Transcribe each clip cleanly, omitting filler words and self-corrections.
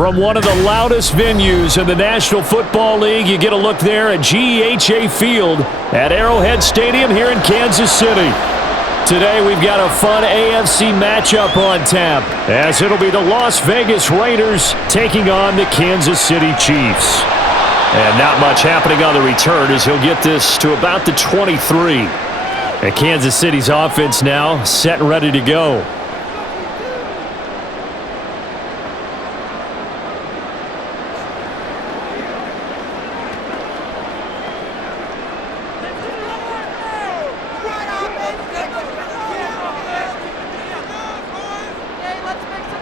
From one of the loudest venues in the National Football League, you get a look there at GEHA Field at Arrowhead Stadium here in Kansas City. Today we've got a fun AFC matchup on tap, as it'll be the Las Vegas Raiders taking on the Kansas City Chiefs. And not much happening on the return as he'll get this to about the 23. And Kansas City's offense now set and ready to go.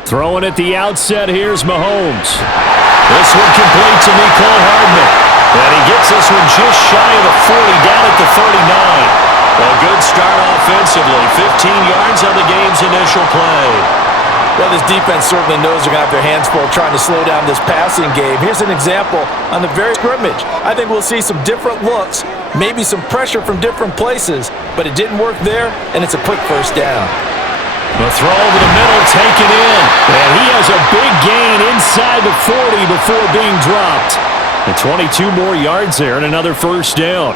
Throwing at the outset, here's Mahomes. This one complete to Mecole Hardman. And he gets this one just shy of the 40, down at the 39. A good start offensively. 15 yards on the game's initial play. Well, this defense certainly knows they're going to have their hands full trying to slow down this passing game. Here's an example on the very scrimmage. I think we'll see some different looks, maybe some pressure from different places, but it didn't work there, and it's a quick first down. The throw over the middle, taken in. And he has a big gain inside the 40 before being dropped. And 22 more yards there and another first down.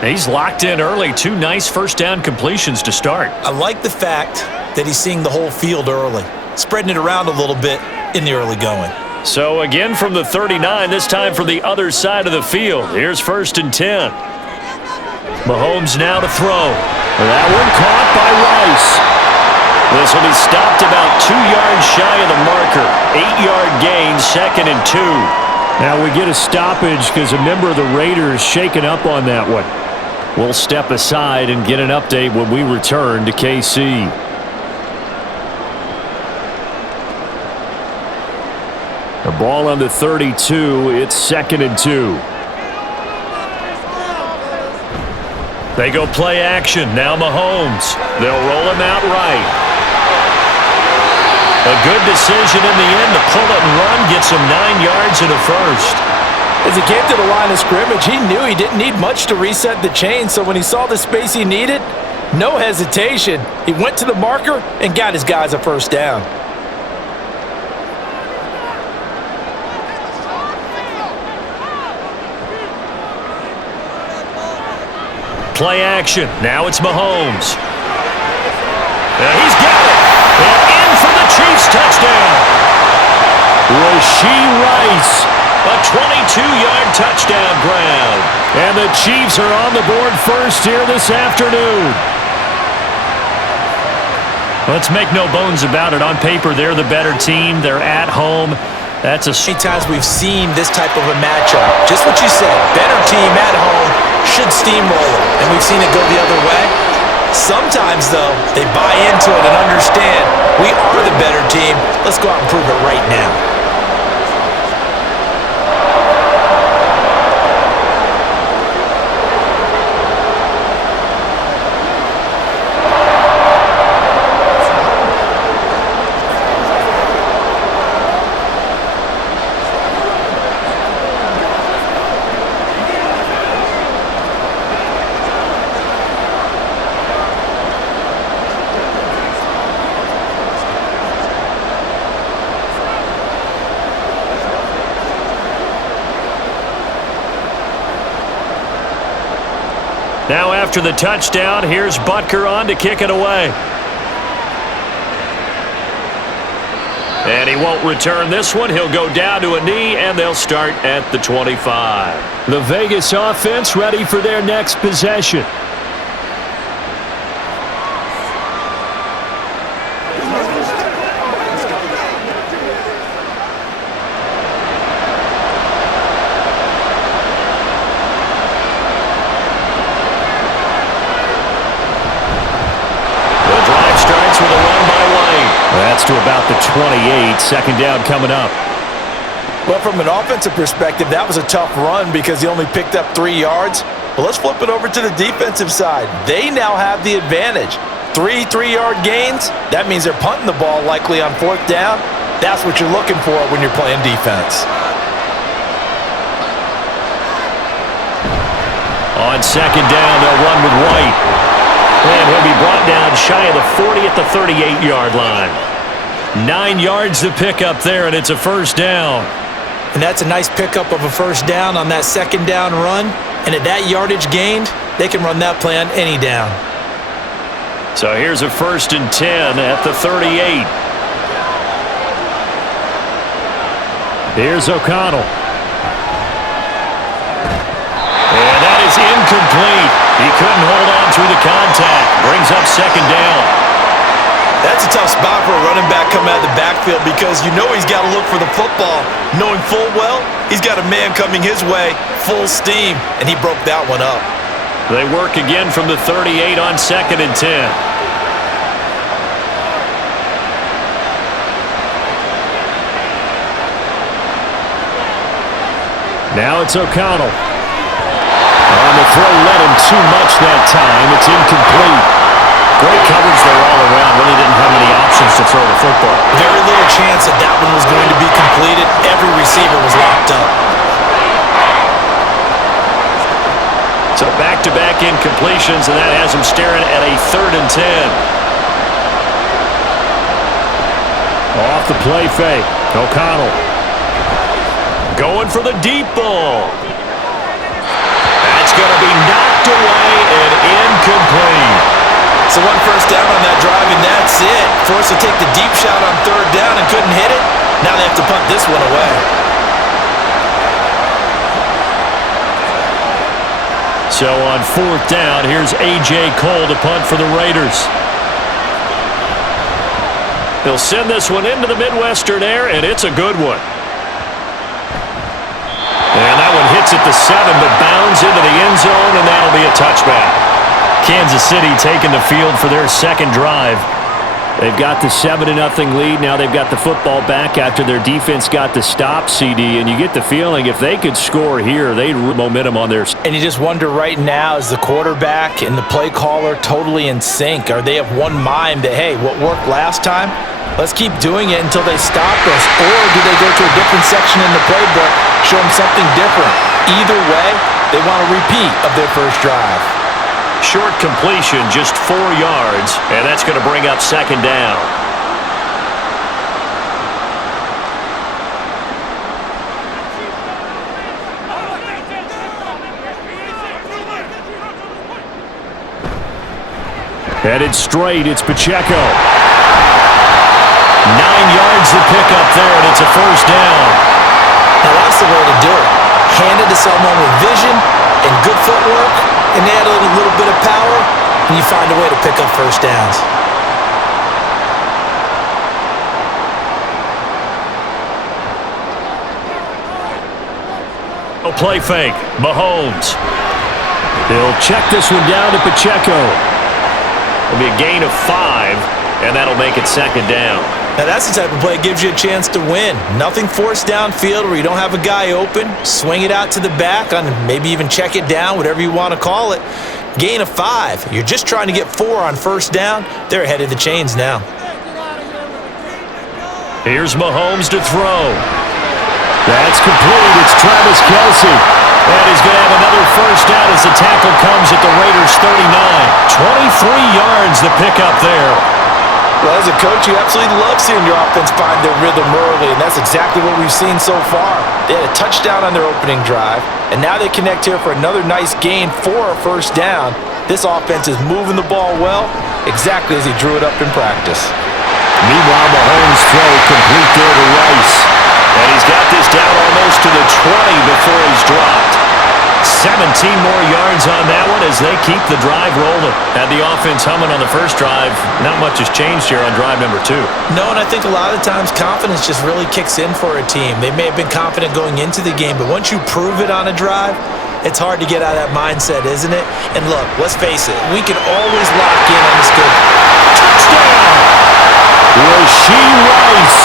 He's locked in early. Two nice first down completions to start. I like the fact that he's seeing the whole field early, spreading it around a little bit in the early going. So again from the 39, this time from the other side of the field. Here's 1st and 10. Mahomes now to throw. That one caught by Rice. This will be stopped about 2 yards shy of the marker. 8-yard gain, 2nd and 2. Now we get a stoppage because a member of the Raiders shaken up on that one. We'll step aside and get an update when we return to KC. The ball on the 32. It's 2nd and 2. They go play action. Now Mahomes. They'll roll him out right. A good decision in the end to pull it and run. Gets him 9 yards and a first. As he came to the line of scrimmage, he knew he didn't need much to reset the chain, so when he saw the space he needed, no hesitation. He went to the marker and got his guys a first down. Play action. Now it's Mahomes. And he's got it. And in for the Chiefs touchdown. Rashee Rice. A 22-yard touchdown grab. And the Chiefs are on the board first here this afternoon. Let's make no bones about it. On paper, they're the better team. They're at home. That's a... Many times we've seen this type of a matchup. Just what you said. Better team at home should steamroll it. And we've seen it go the other way. Sometimes, though, they buy into it and understand we are the better team. Let's go out and prove it right now. Now after the touchdown, here's Butker on to kick it away. And he won't return this one. He'll go down to a knee, and they'll start at the 25. The Vegas offense ready for their next possession. That's to about the 28. 2nd down coming up. Well, from an offensive perspective, that was a tough run because he only picked up 3 yards. But let's flip it over to the defensive side. They now have the advantage. 3 3-yard gains. That means they're punting the ball likely on 4th down. That's what you're looking for when you're playing defense. On 2nd down, they'll run with White. And he'll be brought down shy of the 40 at the 38-yard line. 9 yards to pick up there, and it's a first down. And that's a nice pickup of a first down on that second down run. And at that yardage gained, they can run that play on any down. So here's a 1st and 10 at the 38. Here's O'Connell. And that is incomplete. He couldn't hold on through the contact. Brings up second down. That's a tough spot for a running back coming out of the backfield because you know he's got to look for the football, knowing full well he's got a man coming his way, full steam, and he broke that one up. They work again from the 38 on 2nd and 10. Now it's O'Connell. On the throw, led him too much that time. It's incomplete. Great coverage there all around. Really didn't have many options to throw the football. Very little chance that that one was going to be completed. Every receiver was locked up. So back-to-back incompletions, and that has him staring at a 3rd and 10. Off the play fake. O'Connell. Going for the deep ball. That's going to be knocked away and incomplete. So 1 first down on that drive, and that's it. Forced to take the deep shot on 3rd down and couldn't hit it. Now they have to punt this one away. So on 4th down, here's A.J. Cole to punt for the Raiders. He'll send this one into the Midwestern air, and it's a good one. And that one hits at the 7, but bounds into the end zone, and that'll be a touchback. Kansas City taking the field for their second drive. They've got the 7-0 lead. Now they've got the football back after their defense got the stop, CD. And you get the feeling if they could score here, they'd momentum on their. And you just wonder right now, is the quarterback and the play caller totally in sync? Are they of one mind that, hey, what worked last time, let's keep doing it until they stop us? Or do they go to a different section in the playbook, show them something different? Either way, they want a repeat of their first drive. Short completion, just 4 yards, and that's going to bring up second down. Headed straight, it's Pacheco. 9 yards to pick up there, and it's a first down. Now that's the way to do it. Hand it to someone with vision and good footwork, and add a little bit of power, and you find a way to pick up first downs. A play fake, Mahomes. He'll check this one down to Pacheco. It'll be a gain of 5, and that'll make it second down. Now that's the type of play that gives you a chance to win. Nothing forced downfield where you don't have a guy open. Swing it out to the back, on maybe even check it down, whatever you want to call it. Gain of 5. You're just trying to get 4 on first down. They're ahead of the chains now. Here's Mahomes to throw. That's complete. It's Travis Kelce. And he's going to have another first down as the tackle comes at the Raiders' 39. 23 yards to pick up there. Well, as a coach, you absolutely love seeing your offense find their rhythm early, and that's exactly what we've seen so far. They had a touchdown on their opening drive, and now they connect here for another nice gain for a first down. This offense is moving the ball well, exactly as he drew it up in practice. Meanwhile, Mahomes' throw complete there to Rice. And he's got this down almost to the 20 before he's dropped. 17 more yards on that one as they keep the drive rolling. Had the offense humming on the first drive. Not much has changed here on drive number 2. No, and I think a lot of times confidence just really kicks in for a team. They may have been confident going into the game, but once you prove it on a drive, it's hard to get out of that mindset, isn't it? And look, let's face it, we can always lock in on this good. Touchdown! Rashee Rice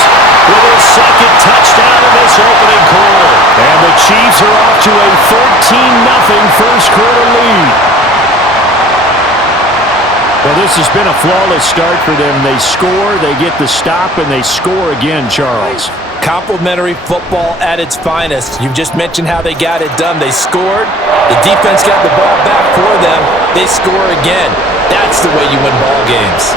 with his second touchdown in this opening quarter. And the Chiefs are off to a 13-0 first quarter lead. Well, this has been a flawless start for them. They score, they get the stop, and they score again, Charles. Complimentary football at its finest. You've just mentioned how they got it done. They scored. The defense got the ball back for them. They score again. That's the way you win ball games.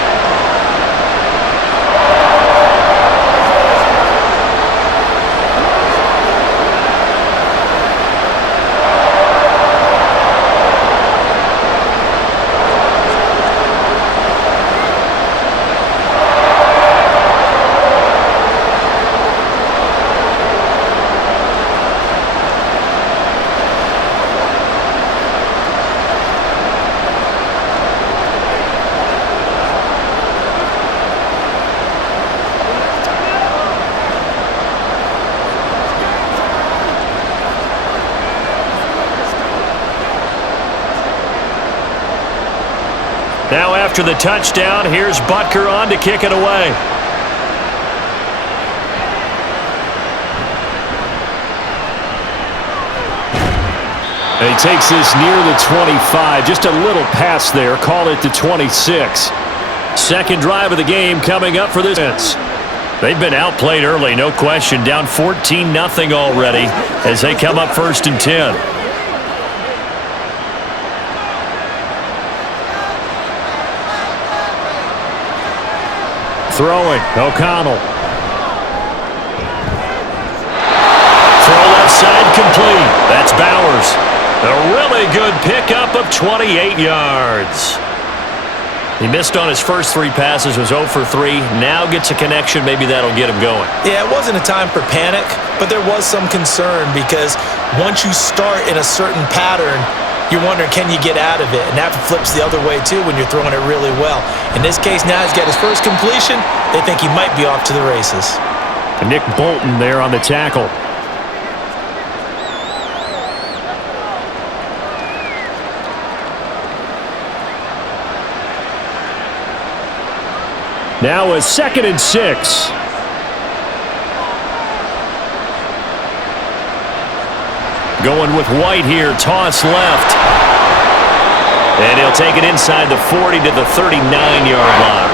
after the touchdown. Here's Butker on to kick it away. And he takes this near the 25. Just a little pass there. Call it the 26. Second drive of the game coming up for this. They've been outplayed early, no question. Down 14-0 already as they come up 1st and 10. Throwing, O'Connell. Throw left side complete. That's Bowers. A really good pickup of 28 yards. He missed on his first 3 passes, was 0 for 3. Now gets a connection. Maybe that'll get him going. Yeah, it wasn't a time for panic, but there was some concern because once you start in a certain pattern, you're wondering, can you get out of it? And that flips the other way, too, when you're throwing it really well. In this case, now he's got his first completion. They think he might be off to the races. Nick Bolton there on the tackle. Now a 2nd and 6. Going with White here. Toss left. And he'll take it inside the 40 to the 39-yard line.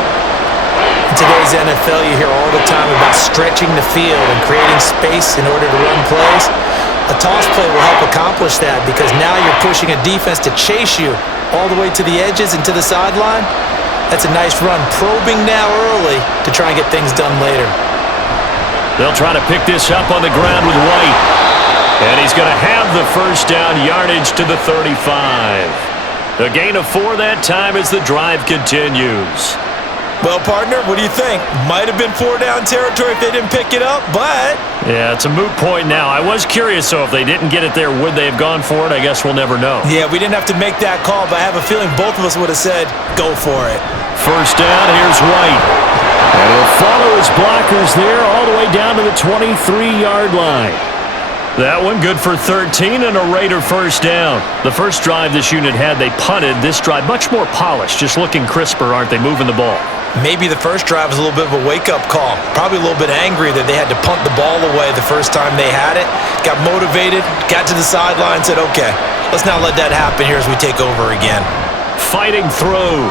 In today's NFL, you hear all the time about stretching the field and creating space in order to run plays. A toss play will help accomplish that because now you're pushing a defense to chase you all the way to the edges and to the sideline. That's a nice run, probing now early to try and get things done later. They'll try to pick this up on the ground with White. And he's going to have the first down, yardage to the 35. A gain of 4 that time as the drive continues. Well, partner, what do you think? Might have been 4-down territory if they didn't pick it up, but... Yeah, it's a moot point now. I was curious, so if they didn't get it there, would they have gone for it? I guess we'll never know. Yeah, we didn't have to make that call, but I have a feeling both of us would have said, go for it. First down, here's White. And he'll follow his blockers there all the way down to the 23-yard line. That one good for 13 and a Raider first down. The first drive this unit had, they punted. This drive, much more polished, just looking crisper, aren't they, moving the ball? Maybe the first drive was a little bit of a wake-up call. Probably a little bit angry that they had to punt the ball away the first time they had it. Got motivated, got to the sideline, said, okay, let's not let that happen here as we take over again. Fighting through.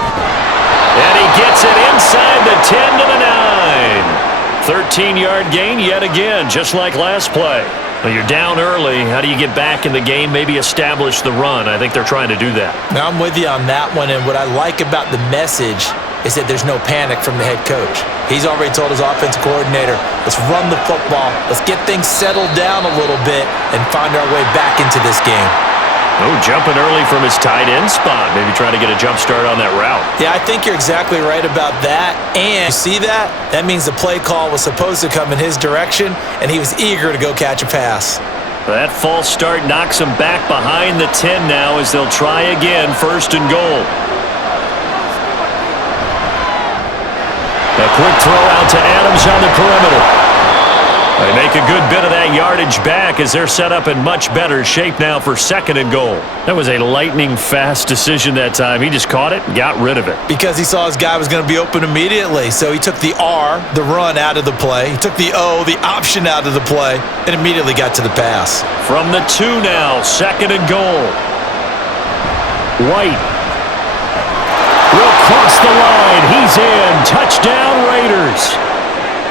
And he gets it inside the 10 to the 9. 13-yard gain yet again, just like last play. Well, you're down early. How do you get back in the game, maybe establish the run? I think they're trying to do that. Now, I'm with you on that one, and what I like about the message is that there's no panic from the head coach. He's already told his offensive coordinator, let's run the football, let's get things settled down a little bit and find our way back into this game. Oh, jumping early from his tight end spot. Maybe trying to get a jump start on that route. Yeah, I think you're exactly right about that. And you see that? That means the play call was supposed to come in his direction, and he was eager to go catch a pass. That false start knocks him back behind the 10 now as they'll try again, 1st and goal. A quick throw out to Adams on the perimeter. They make a good bit of that yardage back as they're set up in much better shape now for 2nd and goal. That was a lightning-fast decision that time. He just caught it and got rid of it. Because he saw his guy was going to be open immediately. So he took the R, the run, out of the play. He took the O, the option, out of the play, and immediately got to the pass. From the 2 now, 2nd and goal. White will cross the line. He's in. Touchdown, Raiders.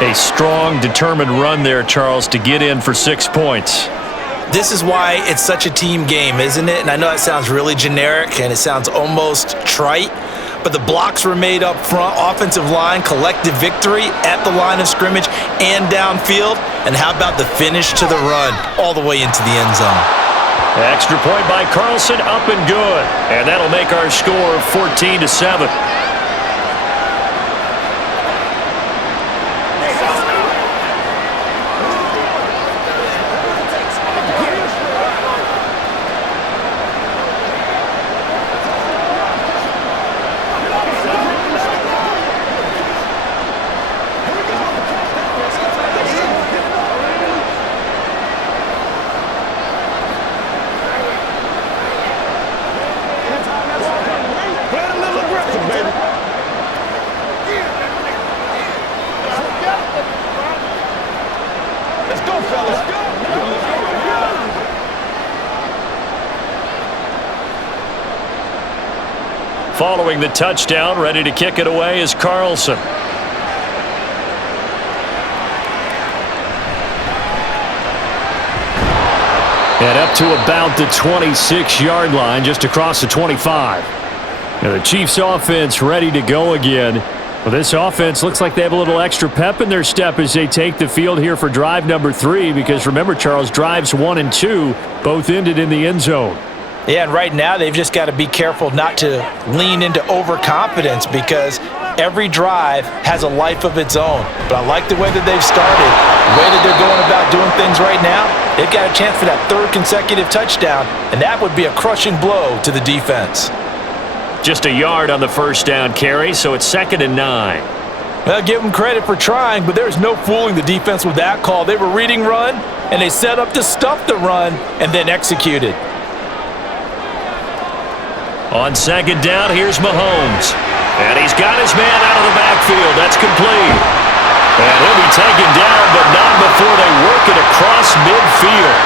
A strong, determined run there, Charles, to get in for 6 points. This is why it's such a team game, isn't it? And I know that sounds really generic and it sounds almost trite, but the blocks were made up front, offensive line, collective victory at the line of scrimmage and downfield. And how about the finish to the run all the way into the end zone? Extra point by Carlson, up and good. And that'll make our score 14-7. Play a little aggressive, baby. Following the touchdown, ready to kick it away is Carlson. And up to about the 26-yard line, just across the 25. Now the Chiefs offense ready to go again. Well, this offense looks like they have a little extra pep in their step as they take the field here for drive number 3, because remember, Charles, drives 1 and 2 both ended in the end zone. Yeah, and right now they've just got to be careful not to lean into overconfidence, because every drive has a life of its own. But I like the way that they've started, the way that they're going about doing things right now. They've got a chance for that 3rd consecutive touchdown, and that would be a crushing blow to the defense. Just a yard on the first down carry, so it's 2nd and 9. Well, give them credit for trying, but there's no fooling the defense with that call. They were reading run, and they set up to stuff the run and then executed. On 2nd down, here's Mahomes. And he's got his man out of the backfield. That's complete. And he'll be taken down, but not before they work it across midfield.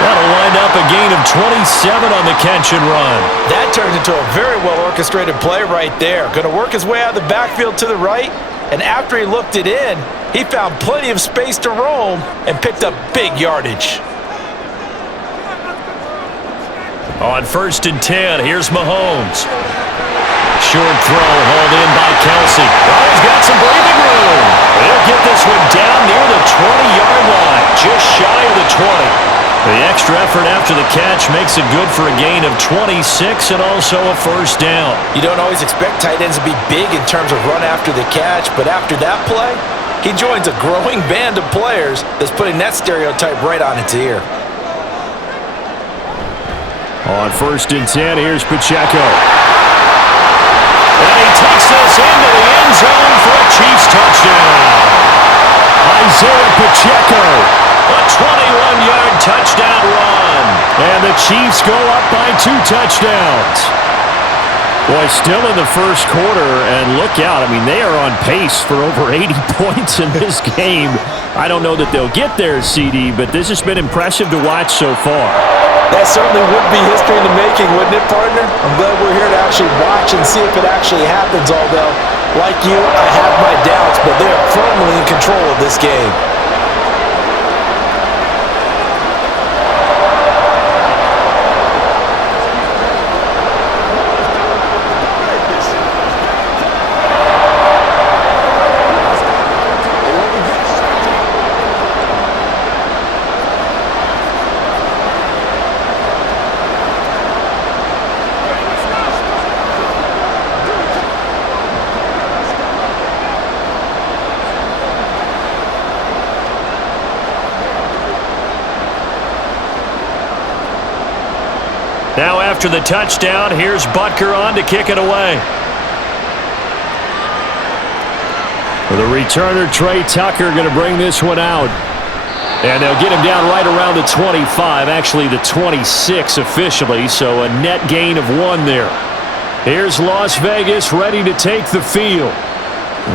That'll wind up a gain of 27 on the catch and run. That turns into a very well-orchestrated play right there. Going to work his way out of the backfield to the right, and after he looked it in, he found plenty of space to roam and picked up big yardage. On 1st and 10, here's Mahomes. Short throw hauled in by Kelsey. Oh, he's got some breathing room. They'll get this one down near the 20-yard line, just shy of the 20. The extra effort after the catch makes it good for a gain of 26 and also a first down. You don't always expect tight ends to be big in terms of run after the catch, but after that play, he joins a growing band of players that's putting that stereotype right on its ear. On 1st and 10, here's Pacheco. And he takes this into the end zone for a Chiefs touchdown. Isaiah Pacheco, a 21-yard touchdown run. And the Chiefs go up by 2 touchdowns. Boy, still in the first quarter, and look out. I mean, they are on pace for over 80 points in this game. I don't know that they'll get there, CD, but this has been impressive to watch so far. That certainly would be history in the making, wouldn't it, partner? I'm glad we're here to actually watch and see if it actually happens, although, like you, I have my doubts, but they are firmly in control of this game. Now after the touchdown, here's Butker on to kick it away. The returner, Trey Tucker, going to bring this one out. And they'll get him down right around the 25, actually the 26 officially, so a net gain of 1 there. Here's Las Vegas ready to take the field.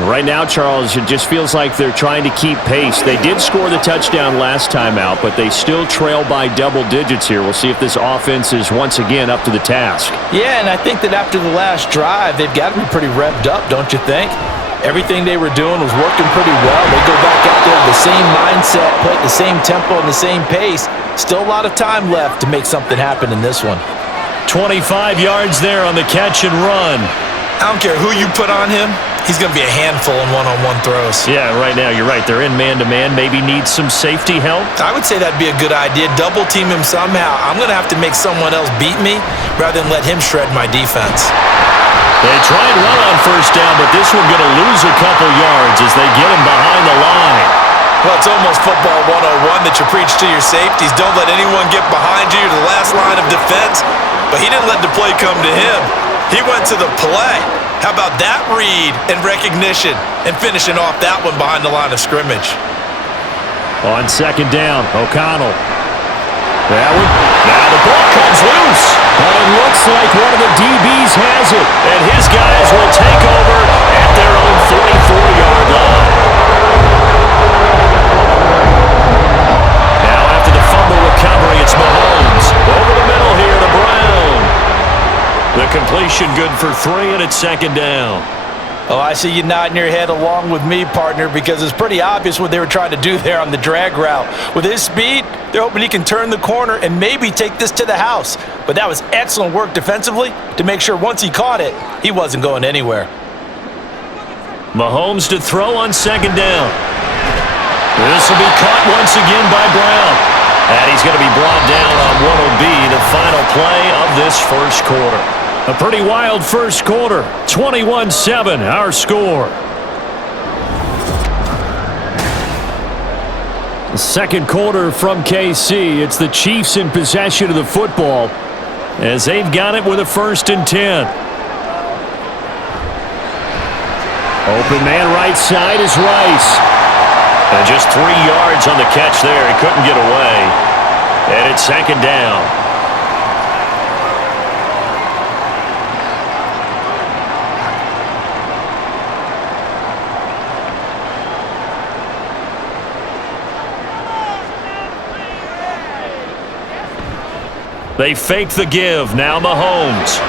Right now, Charles, it just feels like they're trying to keep pace. They did score the touchdown last time out, but they still trail by double digits here. We'll see if this offense is once again up to the task. Yeah, and I think that after the last drive, they've got to be pretty revved up, don't you think? Everything they were doing was working pretty well. They go back out there with the same mindset, play at the same tempo and the same pace. Still a lot of time left to make something happen in this one. 25 yards there on the catch and run. I don't care who you put on him. He's going to be a handful in one-on-one throws. Yeah, right now, you're right. They're in man-to-man. Maybe needs some safety help. I would say that'd be a good idea. Double team him somehow. I'm going to have to make someone else beat me rather than let him shred my defense. They tried well on first down, but this one going to lose a couple yards as they get him behind the line. Well, it's almost football 101 that you preach to your safeties. Don't let anyone get behind you to the last line of defense. But he didn't let the play come to him. He went to the play. How about that read and recognition and finishing off that one behind the line of scrimmage? On second down, O'Connell. That one. Now the ball comes loose. But it looks like one of the DBs has it. And his guys will take over at their own 44-yard line. Now after the fumble recovery, it's Mahomes. Over the middle here to Brown. The completion good for 3, and it's second down. Oh, I see you nodding your head along with me, partner, because it's pretty obvious what they were trying to do there on the drag route. With his speed, they're hoping he can turn the corner and maybe take this to the house. But that was excellent work defensively to make sure once he caught it, he wasn't going anywhere. Mahomes to throw on second down. This will be caught once again by Brown. And he's going to be brought down on what will be the final play of this first quarter. A pretty wild first quarter. 21-7, our score. The second quarter from KC. It's the Chiefs in possession of the football as they've got it with a 1st and 10. Open man right side is Rice. And just 3 yards on the catch there. He couldn't get away. And it's second down. They fake the give. Now Mahomes.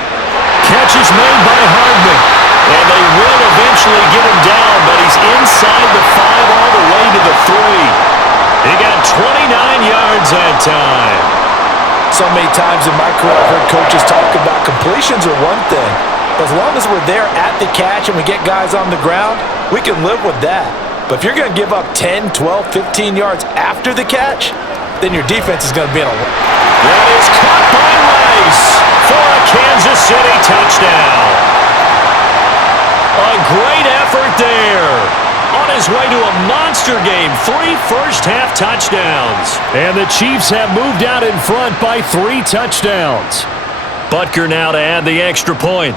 Catch is made by Hardman. And they will eventually get him down, but he's inside the 5 all the way to the 3. He got 29 yards that time. So many times in my career I've heard coaches talk about completions are one thing. But as long as we're there at the catch and we get guys on the ground, we can live with that. But if you're going to give up 10, 12, 15 yards after the catch, then your defense is going to be in a... That is caught by Rice for a Kansas City touchdown. A great effort there. On his way to a monster game, 3 first-half touchdowns. And the Chiefs have moved out in front by 3 touchdowns. Butker now to add the extra point.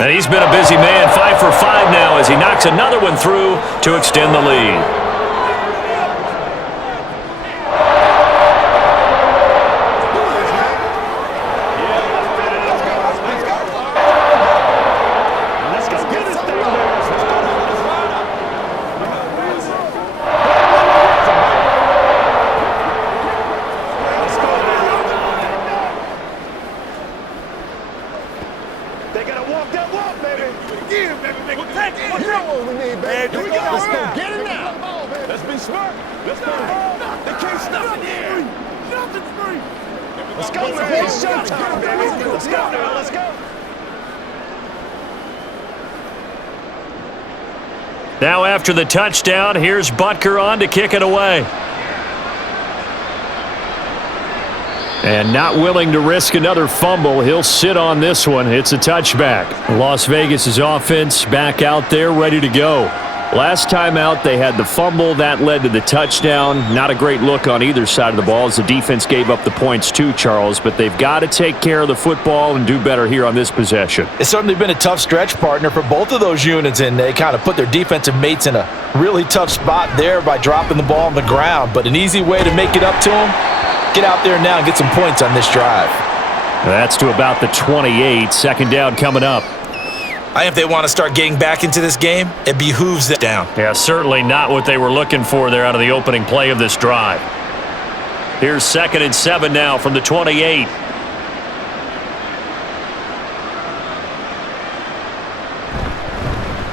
And he's been a busy man, 5 for 5 now as he knocks another one through to extend the lead. Now after the touchdown, here's Butker on to kick it away. And not willing to risk another fumble, he'll sit on this one. It's a touchback. Las Vegas' offense back out there ready to go. Last time out, they had the fumble. That led to the touchdown. Not a great look on either side of the ball as the defense gave up the points too, Charles. But they've got to take care of the football and do better here on this possession. It's certainly been a tough stretch, partner, for both of those units, and they kind of put their defensive mates in a really tough spot there by dropping the ball on the ground. But an easy way to make it up to them, get out there now and get some points on this drive. That's to about the 28. Second down coming up. If they want to start getting back into this game, it behooves them down. Yeah, certainly not what they were looking for there out of the opening play of this drive. Here's 2nd and 7 now from the 28.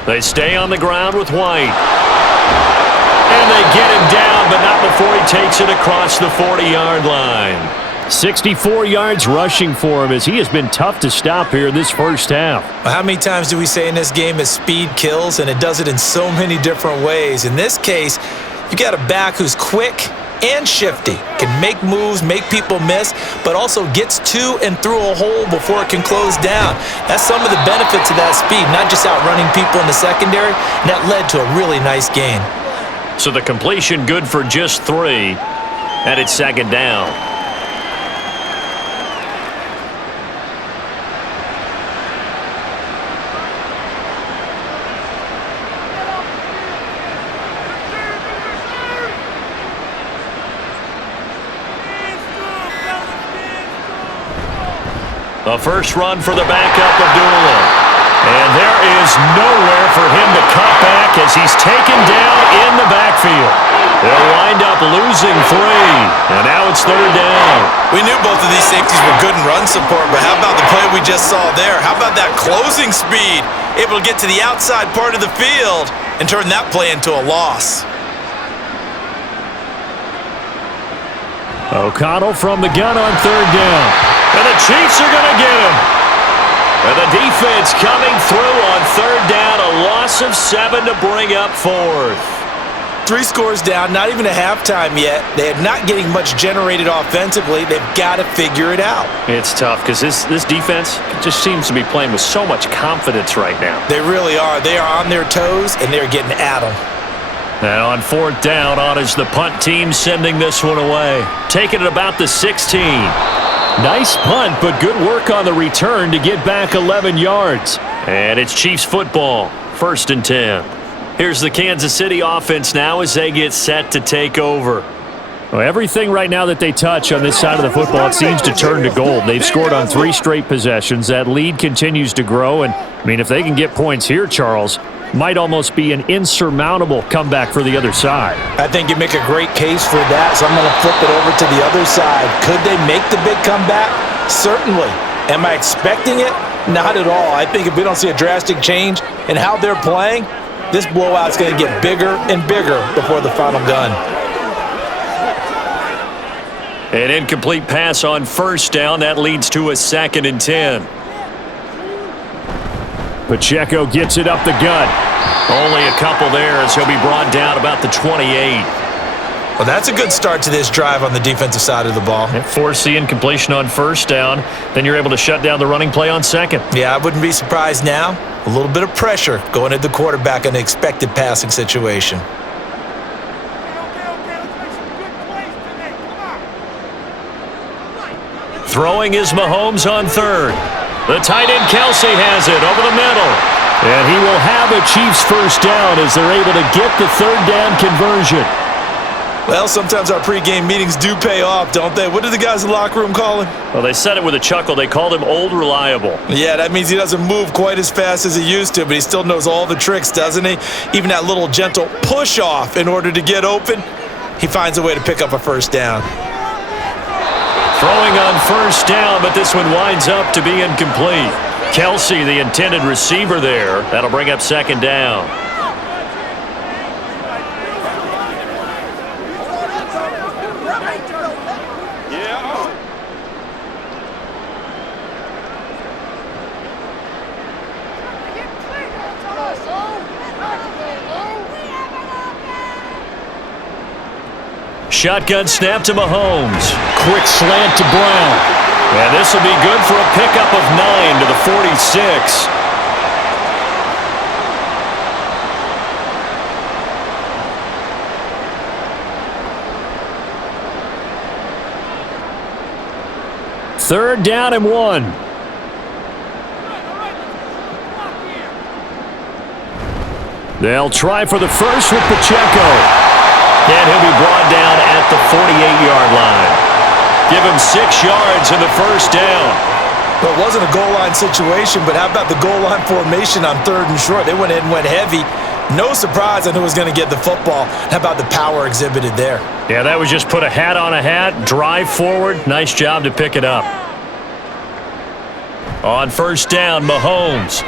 They stay on the ground with White. And they get him down, but not before he takes it across the 40-yard line. 64 yards rushing for him as he has been tough to stop here this first half. How many times do we say in this game that speed kills, and it does it in so many different ways? In this case, you got a back who's quick and shifty, can make moves, make people miss, but also gets to and through a hole before it can close down. That's some of the benefits of that speed, not just outrunning people in the secondary, and that led to a really nice gain. So the completion good for just 3, and it's second down. A first run for the backup, Abdullah. And there is nowhere for him to cut back as he's taken down in the backfield. They'll wind up losing 3, and now it's 3rd down. We knew both of these safeties were good in run support, but how about the play we just saw there? How about that closing speed? Able to get to the outside part of the field and turn that play into a loss. O'Connell from the gun on 3rd down. And the Chiefs are going to get him. And the defense coming through on 3rd down. A loss of 7 to bring up 4th. 3 scores down, not even a halftime yet. They are not getting much generated offensively. They've got to figure it out. It's tough because this defense just seems to be playing with so much confidence right now. They really are. They are on their toes, and they're getting at them. And on 4th down, on is the punt team sending this one away. Taking it about the 16. Nice punt, but good work on the return to get back 11 yards. And it's Chiefs football, 1st and 10. Here's the Kansas City offense now as they get set to take over. Well, everything right now that they touch on this side of the football, it seems to turn to gold. They've scored on 3 straight possessions. That lead continues to grow. And, I mean, if they can get points here, Charles, might almost be an insurmountable comeback for the other side. I think you make a great case for that, so I'm going to flip it over to the other side. Could they make the big comeback? Certainly. Am I expecting it? Not at all. I think if we don't see a drastic change in how they're playing, this blowout's going to get bigger and bigger before the final gun. An incomplete pass on 1st down. That leads to a 2nd and 10. Pacheco gets it up the gut. Only a couple there as he'll be brought down about the 28. Well, that's a good start to this drive on the defensive side of the ball. Force the incompletion on 1st down. Then you're able to shut down the running play on 2nd. Yeah, I wouldn't be surprised now. A little bit of pressure going at the quarterback in an expected passing situation. Throwing is Mahomes on 3rd. The tight end Kelsey has it over the middle. And he will have a Chiefs 1st down as they're able to get the 3rd down conversion. Well, sometimes our pregame meetings do pay off, don't they? What did the guys in the locker room call him? Well, they said it with a chuckle. They called him Old Reliable. Yeah, that means he doesn't move quite as fast as he used to, but he still knows all the tricks, doesn't he? Even that little gentle push-off in order to get open, he finds a way to pick up a 1st down. Throwing on 1st down, but this one winds up to be incomplete. Kelsey, the intended receiver there. That'll bring up 2nd down. Shotgun snap to Mahomes. Quick slant to Brown. And this will be good for a pickup of 9 to the 46. Third down and 1. They'll try for the first with Pacheco. And he'll be brought down at the 48-yard line. Give him 6 yards in the 1st down. Well, it wasn't a goal line situation, but how about the goal line formation on 3rd and short? They went in and went heavy. No surprise on who was going to get the football. How about the power exhibited there? Yeah, that was just put a hat on a hat, drive forward. Nice job to pick it up. On 1st down, Mahomes.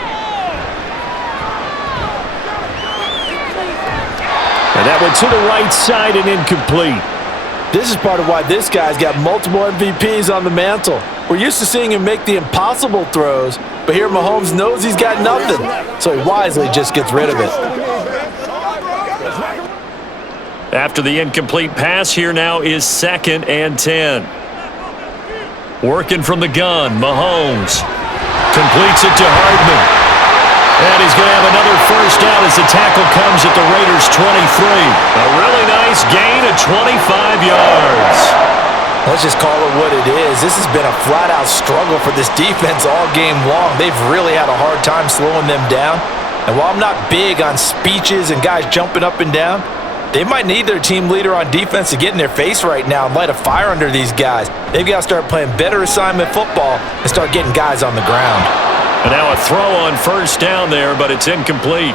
And that went to the right side and incomplete. This is part of why this guy's got multiple MVPs on the mantle. We're used to seeing him make the impossible throws, but here Mahomes knows he's got nothing, so he wisely just gets rid of it. After the incomplete pass, here now is 2nd and 10. Working from the gun, Mahomes completes it to Hardman. And he's going to have another 1st down as the tackle comes at the Raiders' 23. A really nice gain of 25 yards. Let's just call it what it is. This has been a flat-out struggle for this defense all game long. They've really had a hard time slowing them down. And while I'm not big on speeches and guys jumping up and down, they might need their team leader on defense to get in their face right now and light a fire under these guys. They've got to start playing better assignment football and start getting guys on the ground. And now a throw on 1st down there, but it's incomplete.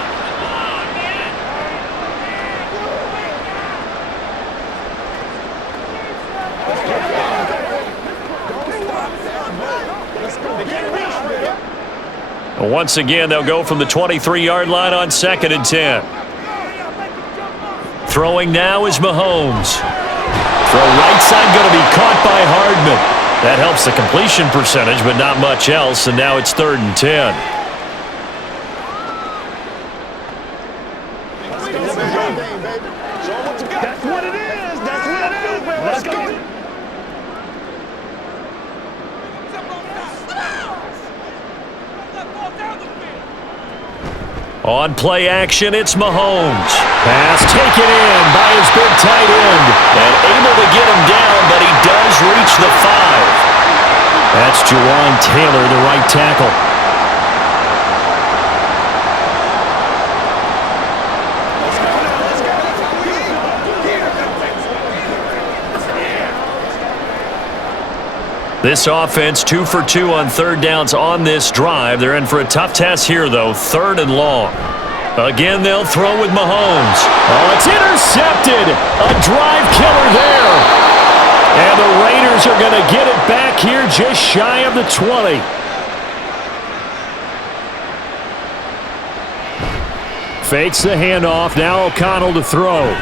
Once again, they'll go from the 23-yard line on 2nd and 10. Throwing now is Mahomes. Throw right side going to be caught by Hardman. That helps the completion percentage, but not much else, and now it's 3rd and 10. That's what it is. That's what it is, man. Let's go. On play action, it's Mahomes. Pass taken in by his big tight end. And able to get him down, but he does reach the 5. That's Jawan Taylor, the right tackle. This offense 2 for 2 on 3rd downs on this drive. They're in for a tough task here, though. 3rd and long. Again, they'll throw with Mahomes. Oh, it's intercepted. A drive killer there. And the Raiders are going to get it back here just shy of the 20. Fakes the handoff. Now O'Connell to throw.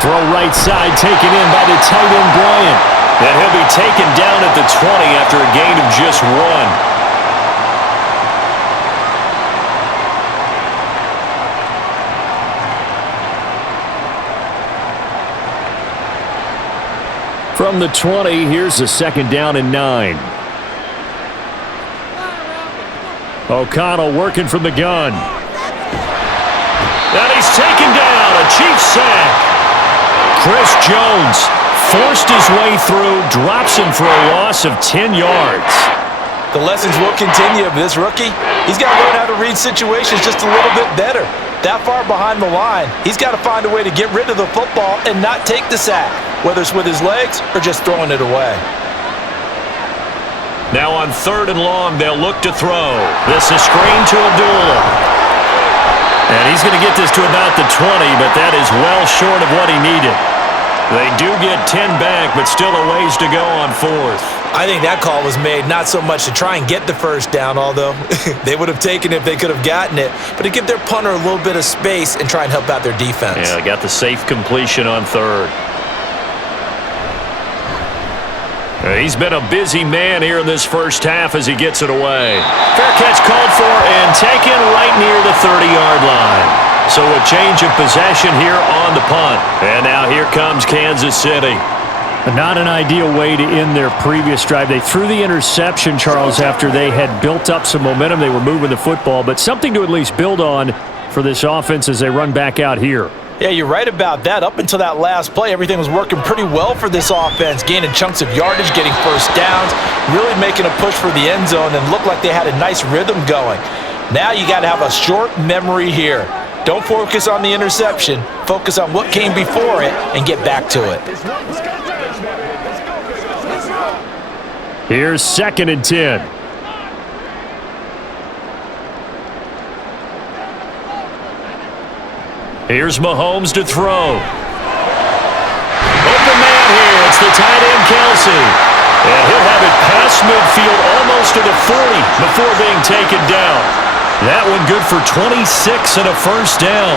Throw right side taken in by the tight end Bryant. And he'll be taken down at the 20 after a gain of just 1. From the 20, here's the 2nd down and 9. O'Connell working from the gun. And he's taken down. A Chiefs sack. Chris Jones forced his way through, drops him for a loss of 10 yards. The lessons will continue of this rookie. He's got to learn how to read situations just a little bit better. That far behind the line, he's got to find a way to get rid of the football and not take the sack, whether it's with his legs or just throwing it away. Now on 3rd and long, they'll look to throw. This is screen to Abdullah. And he's going to get this to about the 20, but that is well short of what he needed. They do get 10 back, but still a ways to go on 4th. I think that call was made not so much to try and get the 1st down, although they would have taken it if they could have gotten it, but to give their punter a little bit of space and try and help out their defense. Yeah, they got the safe completion on 3rd. He's been a busy man here in this first half as he gets it away. Fair catch called for and taken right near the 30-yard line. So a change of possession here on the punt. And now here comes Kansas City. Not an ideal way to end their previous drive. They threw the interception, Charles, after they had built up some momentum. They were moving the football, but something to at least build on for this offense as they run back out here. Yeah, you're right about that. Up until that last play, everything was working pretty well for this offense, gaining chunks of yardage, getting 1st downs, really making a push for the end zone, and looked like they had a nice rhythm going. Now you got to have a short memory here. Don't focus on the interception. Focus on what came before it and get back to it. Here's 2nd and 10. Here's Mahomes to throw. Open man here. It's the tight end, Kelsey. And he'll have it past midfield almost to the 40 before being taken down. That one good for 26 and a 1st down.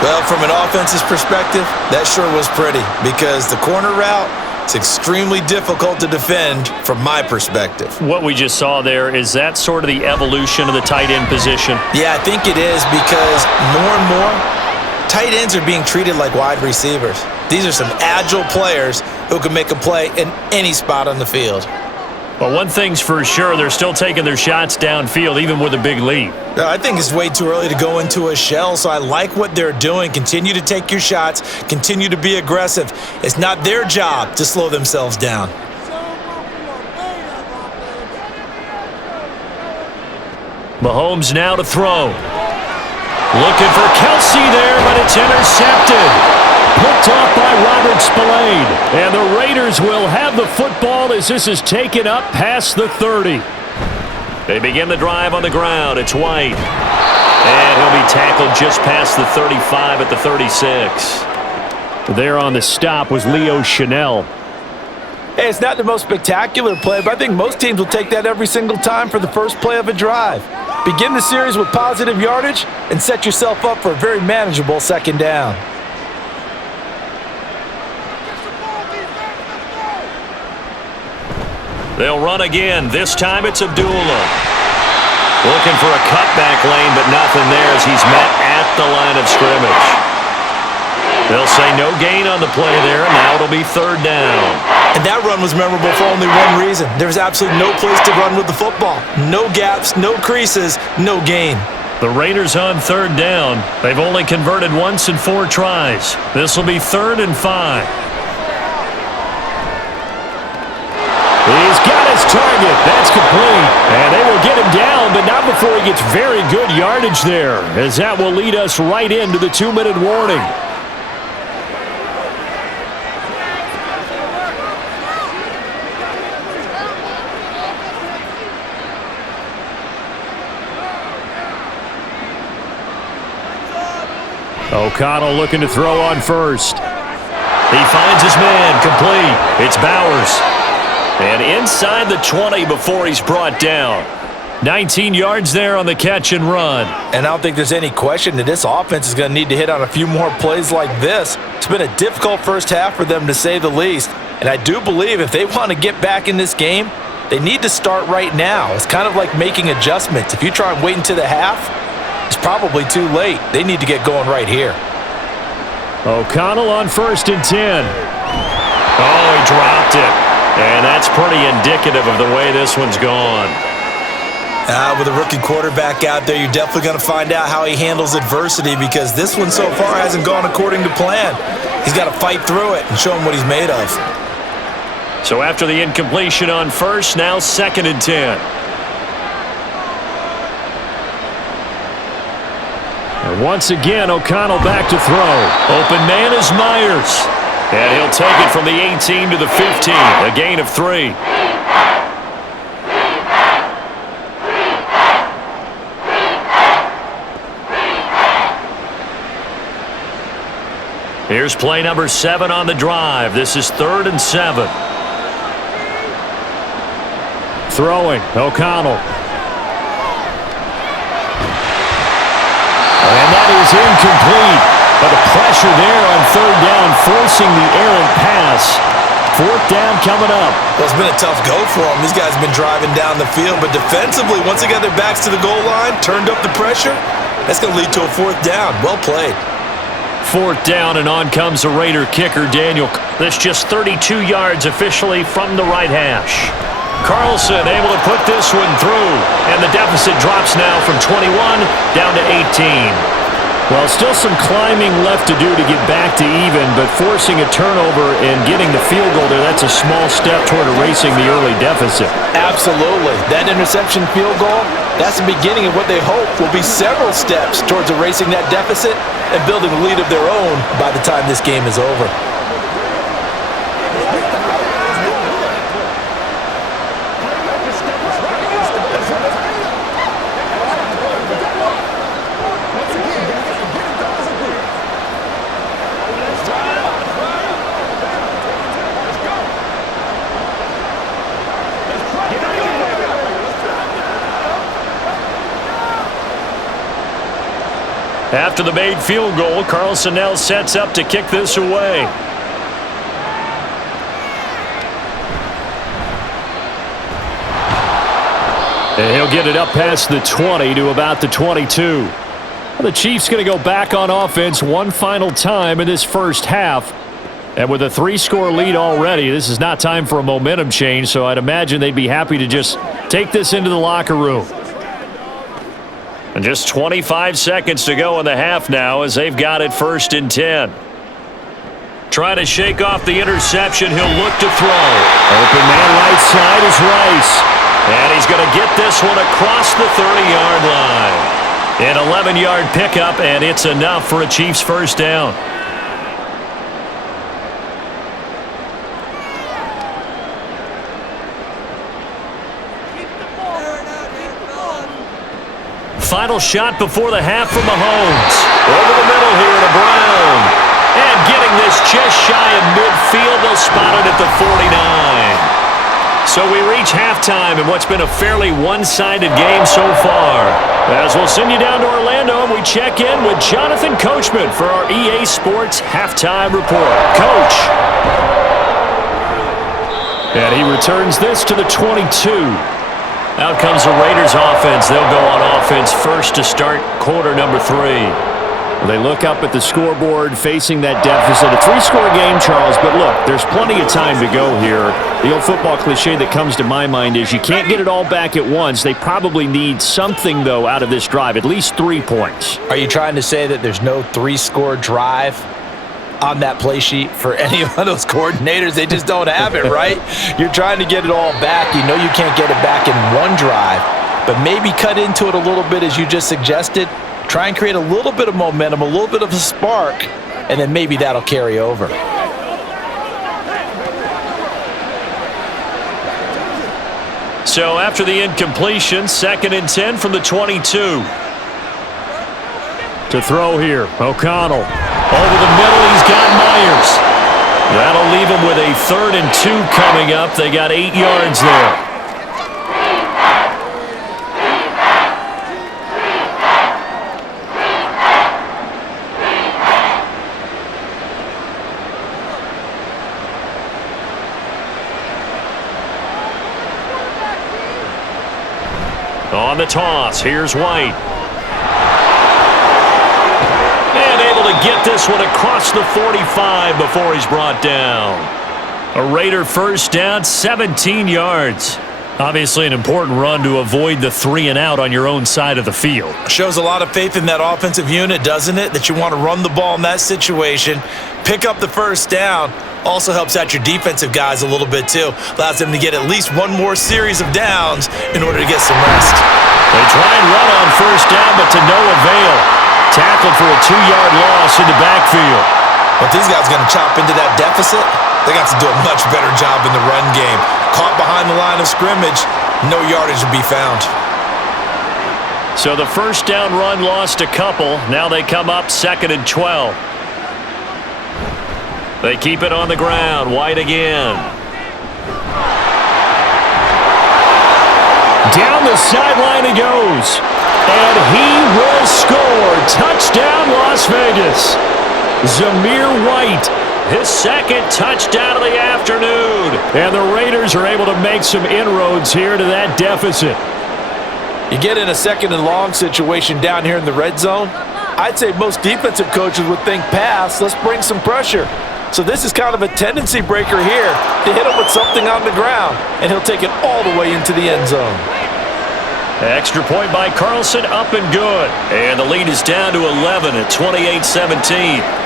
Well, from an offense's perspective, that sure was pretty because the corner route is extremely difficult to defend from my perspective. What we just saw there, is that sort of the evolution of the tight end position? Yeah, I think it is because more and more, tight ends are being treated like wide receivers. These are some agile players who can make a play in any spot on the field. But one thing's for sure, they're still taking their shots downfield, even with a big lead. I think it's way too early to go into a shell, so I like what they're doing. Continue to take your shots. Continue to be aggressive. It's not their job to slow themselves down. Mahomes now to throw. Looking for Kelsey there, but it's intercepted. Picked off by Robert Spillane. And the Raiders will have the football as this is taken up past the 30. They begin the drive on the ground. It's White. And he'll be tackled just past the 35 at the 36. There on the stop was Leo Chanel. Hey, it's not the most spectacular play, but I think most teams will take that every single time for the first play of a drive. Begin the series with positive yardage and set yourself up for a very manageable second down. They'll run again. This time it's Abdullah. Looking for a cutback lane, but nothing there as he's met at the line of scrimmage. They'll say no gain on the play there, and now it'll be third down. And that run was memorable for only one reason. There's absolutely no place to run with the football. No gaps, no creases, no gain. The Raiders on third down. They've only converted once in 4 tries. This will be 3rd and 5. He's got his target. That's complete. And they will get him down, but not before he gets very good yardage there, as that will lead us right into the 2-minute warning. O'Connell looking to throw on first. He finds his man, complete. It's Bowers. And inside the 20 before he's brought down. 19 yards there on the catch and run. And I don't think there's any question that this offense is going to need to hit on a few more plays like this. It's been a difficult first half for them, to say the least. And I do believe if they want to get back in this game, they need to start right now. It's kind of like making adjustments. If you try and wait until the half, it's probably too late. They need to get going right here. O'Connell on 1st and 10. Oh, he dropped it. And that's pretty indicative of the way this one's gone. With a rookie quarterback out there, you're definitely going to find out how he handles adversity, because this one so far hasn't gone according to plan. He's got to fight through it and show him what he's made of. So after the incompletion on first, now 2nd and 10. And once again, O'Connell back to throw. Open man is Myers. And he'll take it from the 18 to the 15, a gain of 3. Here's play number 7 on the drive. This is 3rd and 7. Throwing, O'Connell. And that is incomplete. But the pressure there on 3rd down, forcing the errant pass. 4th down coming up. Well, it's been a tough go for them. These guys have been driving down the field, but defensively, once they got their backs to the goal line, turned up the pressure, that's going to lead to a 4th down. Well played. 4th down, and on comes the Raider kicker, Daniel. This just 32 yards officially from the right hash. Carlson able to put this one through, and the deficit drops now from 21 down to 18. Well, still some climbing left to do to get back to even, but forcing a turnover and getting the field goal there, that's a small step toward erasing the early deficit. Absolutely. That interception field goal, that's the beginning of what they hope will be several steps towards erasing that deficit and building a lead of their own by the time this game is over. After the made field goal, Carlson now sets up to kick this away. And he'll get it up past the 20 to about the 22. Well, the Chiefs going to go back on offense one final time in this first half. And with a 3-score lead already, this is not time for a momentum change, so I'd imagine they'd be happy to just take this into the locker room. And just 25 seconds to go in the half now as they've got it 1st and 10. Trying to shake off the interception. He'll look to throw. Open man right side is Rice. And he's going to get this one across the 30-yard line. An 11-yard pickup, and it's enough for a Chiefs first down. Final shot before the half from Mahomes. Over the middle here to Brown. And getting this It's just shy of midfield. They'll spot it at the 49. So we reach halftime in what's been a fairly one-sided game so far. As we'll send you down to Orlando, and we check in with Jonathan Coachman for our EA Sports Halftime Report. Coach. And he returns this to the 22. Out comes the Raiders offense. They'll go on offense first to start quarter number 3. They look up at the scoreboard facing that deficit. A 3-score game, Charles, but look, there's plenty of time to go here. The old football cliche that comes to my mind is you can't get it all back at once. They probably need something, though, out of this drive, at least 3 points. Are you trying to say that there's no 3-score drive on that play sheet for any of those coordinators? They just don't have it, right? You're trying to get it all back. You know you can't get it back in one drive, but maybe cut into it a little bit as you just suggested. Try and create a little bit of momentum, a little bit of a spark, and then maybe that'll carry over. So after the incompletion, 2nd and 10 from the 22. To throw here, O'Connell. Over the middle, he's got Myers. That'll leave him with a 3rd and 2 coming up. They got 8 yards there. On the toss, here's White. And able to get this one across the 45 before he's brought down. A Raider first down, 17 yards. Obviously an important run to avoid the 3 and out on your own side of the field. Shows a lot of faith in that offensive unit, doesn't it? That you want to run the ball in that situation, pick up the first down. Also helps out your defensive guys a little bit, too. Allows them to get at least one more series of downs in order to get some rest. They try and run on first down, but to no avail. Tackled for a 2-yard loss in the backfield. But these guys are going to chop into that deficit. They got to do a much better job in the run game. Caught behind the line of scrimmage, no yardage to be found. So the first down run lost a couple. Now they come up 2nd and 12. They keep it on the ground. White again. Down the sideline he goes. And he will score. Touchdown, Las Vegas. Zamir White, his 2nd touchdown of the afternoon. And the Raiders are able to make some inroads here to that deficit. You get in a 2nd and long situation down here in the red zone. I'd say most defensive coaches would think pass. Let's bring some pressure. So this is kind of a tendency breaker here to hit him with something on the ground, and he'll take it all the way into the end zone. Extra point by Carlson, up and good. And the lead is down to 11 at 28-17.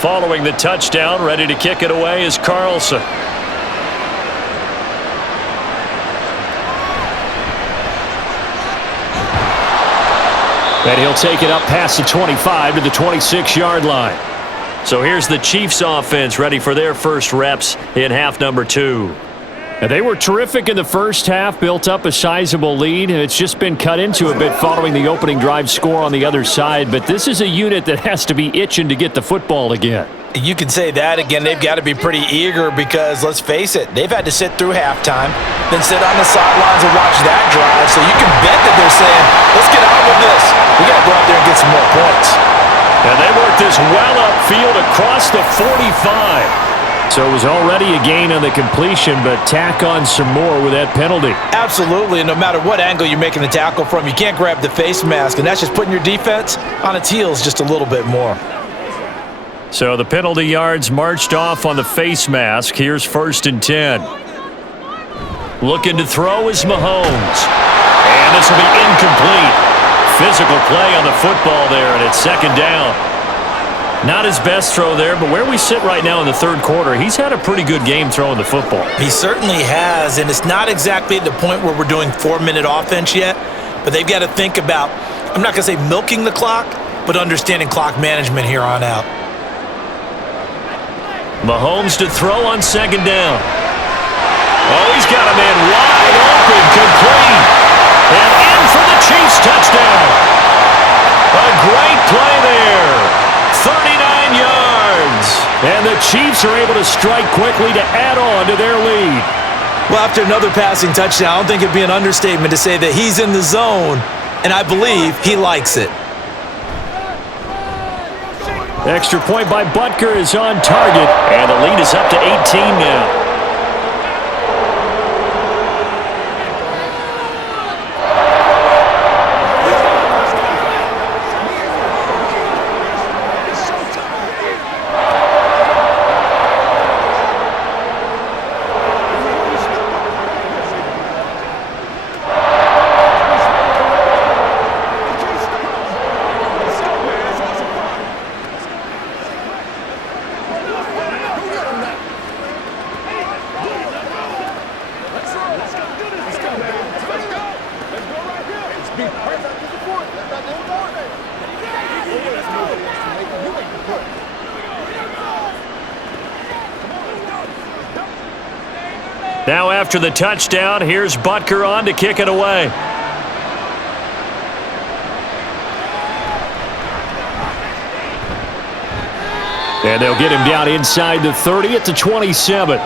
Following the touchdown, ready to kick it away is Carlson. And he'll take it up past the 25 to the 26-yard line. So here's the Chiefs offense ready for their first reps in half number 2. And they were terrific in the first half, built up a sizable lead. It's just been cut into a bit following the opening drive score on the other side. But this is a unit that has to be itching to get the football again. You can say that again. They've got to be pretty eager because, let's face it, they've had to sit through halftime, then sit on the sidelines and watch that drive. So you can bet that they're saying, let's get on with this. We got to go out there and get some more points. And they work this well upfield across the 45. So it was already a gain on the completion, but tack on some more with that penalty. Absolutely, and no matter what angle you're making the tackle from, you can't grab the face mask, and that's just putting your defense on its heels just a little bit more. So the penalty yards marched off on the face mask. Here's 1st and 10. Looking to throw is Mahomes. And this will be incomplete. Physical play on the football there, and it's second down. Not his best throw there, but where we sit right now in the third quarter, he's had a pretty good game throwing the football. He certainly has, and it's not exactly at the point where we're doing 4-minute offense yet, but they've got to think about, I'm not going to say milking the clock, but understanding clock management here on out. Mahomes to throw on second down. Oh, he's got a man wide open, complete. And in for the Chiefs touchdown. A great play there. 39 yards. And the Chiefs are able to strike quickly to add on to their lead. Well, after another passing touchdown, I don't think it'd be an understatement to say that he's in the zone, and I believe he likes it. Extra point by Butker is on target, and the lead is up to 18 now. Now after the touchdown, here's Butker on to kick it away. And they'll get him down inside the 30 at the 27.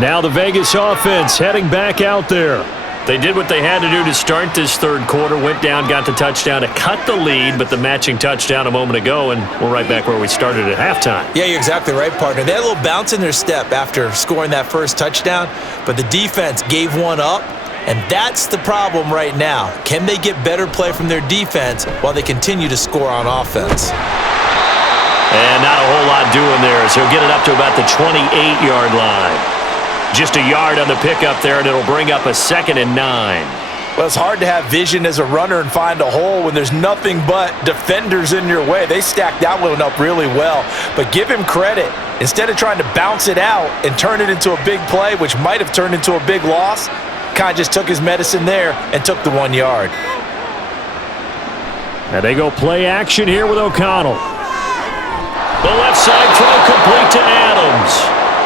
Now the Vegas offense heading back out there. They did what they had to do to start this third quarter. Went down, got the touchdown to cut the lead, but the matching touchdown a moment ago, and we're right back where we started at halftime. Yeah, you're exactly right, partner. They had a little bounce in their step after scoring that first touchdown, but the defense gave one up, and that's the problem right now. Can they get better play from their defense while they continue to score on offense? And not a whole lot doing there, so he'll get it up to about the 28-yard line. Just a yard on the pickup there, and it'll bring up a 2nd and 9. Well, it's hard to have vision as a runner and find a hole when there's nothing but defenders in your way. They stacked that one up really well. But give him credit. Instead of trying to bounce it out and turn it into a big play, which might have turned into a big loss, kind of just took his medicine there and took the 1 yard. And they go play action here with O'Connell. The left side throw complete to Adams.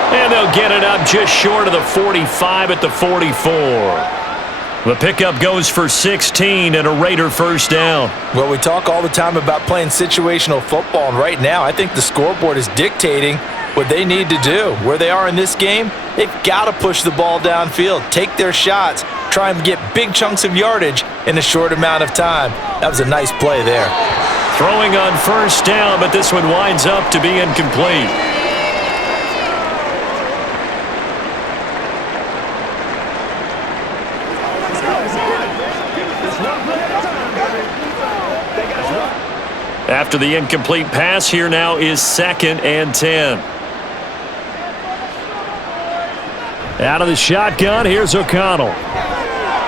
And they'll get it up just short of the 45 at the 44. The pickup goes for 16 and a Raider first down. Well, we talk all the time about playing situational football, and right now I think the scoreboard is dictating what they need to do. Where they are in this game, they've got to push the ball downfield, take their shots, try and get big chunks of yardage in a short amount of time. That was a nice play there. Throwing on first down, but this one winds up to be incomplete. After the incomplete pass, here now is 2nd and 10. Out of the shotgun, here's O'Connell.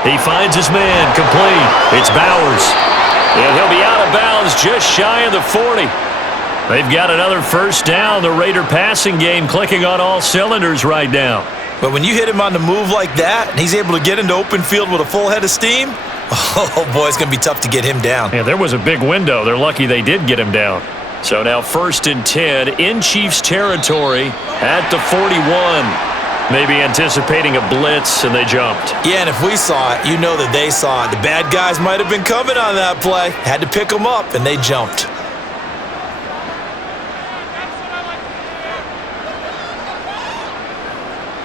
He finds his man, complete. It's Bowers. And he'll be out of bounds just shy of the 40. They've got another first down. The Raider passing game clicking on all cylinders right now. But when you hit him on the move like that, and he's able to get into open field with a full head of steam, oh, boy, it's going to be tough to get him down. Yeah, there was a big window. They're lucky they did get him down. So now 1st and 10 in Chiefs territory at the 41. Maybe anticipating a blitz, and they jumped. Yeah, and if we saw it, you know that they saw it. The bad guys might have been coming on that play. Had to pick them up, and they jumped.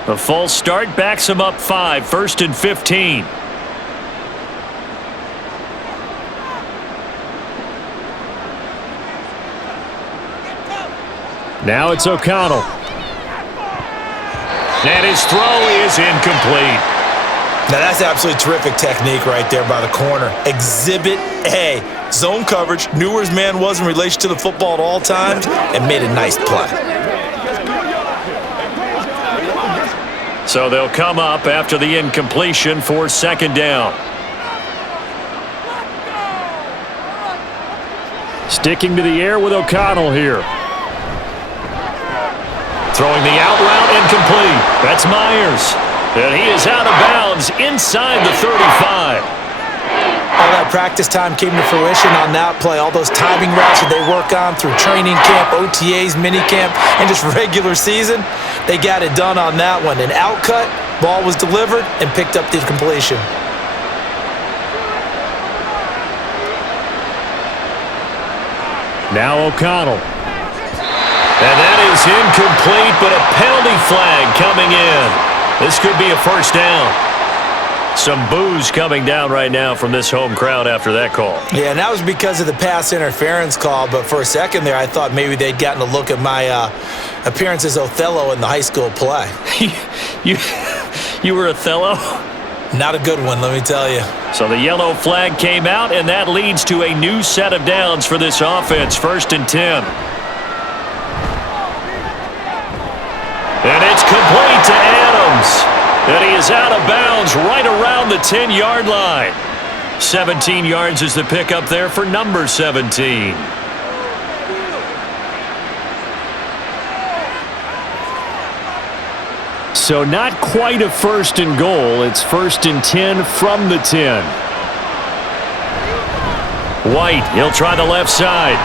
A false start backs him up 5, 1st and 15. Now it's O'Connell. And his throw is incomplete. Now that's absolutely terrific technique right there by the corner. Exhibit A. Zone coverage, knew where his man was in relation to the football at all times, and made a nice play. So they'll come up after the incompletion for second down. Sticking to the air with O'Connell here. Throwing the out route incomplete. That's Myers. And he is out of bounds inside the 35. All that practice time came to fruition on that play. All those timing routes that they work on through training camp, OTAs, minicamp, and just regular season, they got it done on that one. An out cut, ball was delivered, and picked up the completion. Now O'Connell. And that is incomplete, but a penalty flag coming in. This could be a first down. Some boos coming down right now from this home crowd after that call. Yeah, and that was because of the pass interference call, but for a second there I thought maybe they'd gotten a look at my appearance as Othello in the high school play. You were Othello? Not a good one, let me tell you. So the yellow flag came out, and that leads to a new set of downs for this offense, 1st and 10. And it's complete to Adams. And he is out of bounds right around the 10-yard line. 17 yards is the pickup there for number 17. So not quite a 1st and goal. It's 1st and 10 from the 10. White, he'll try the left side.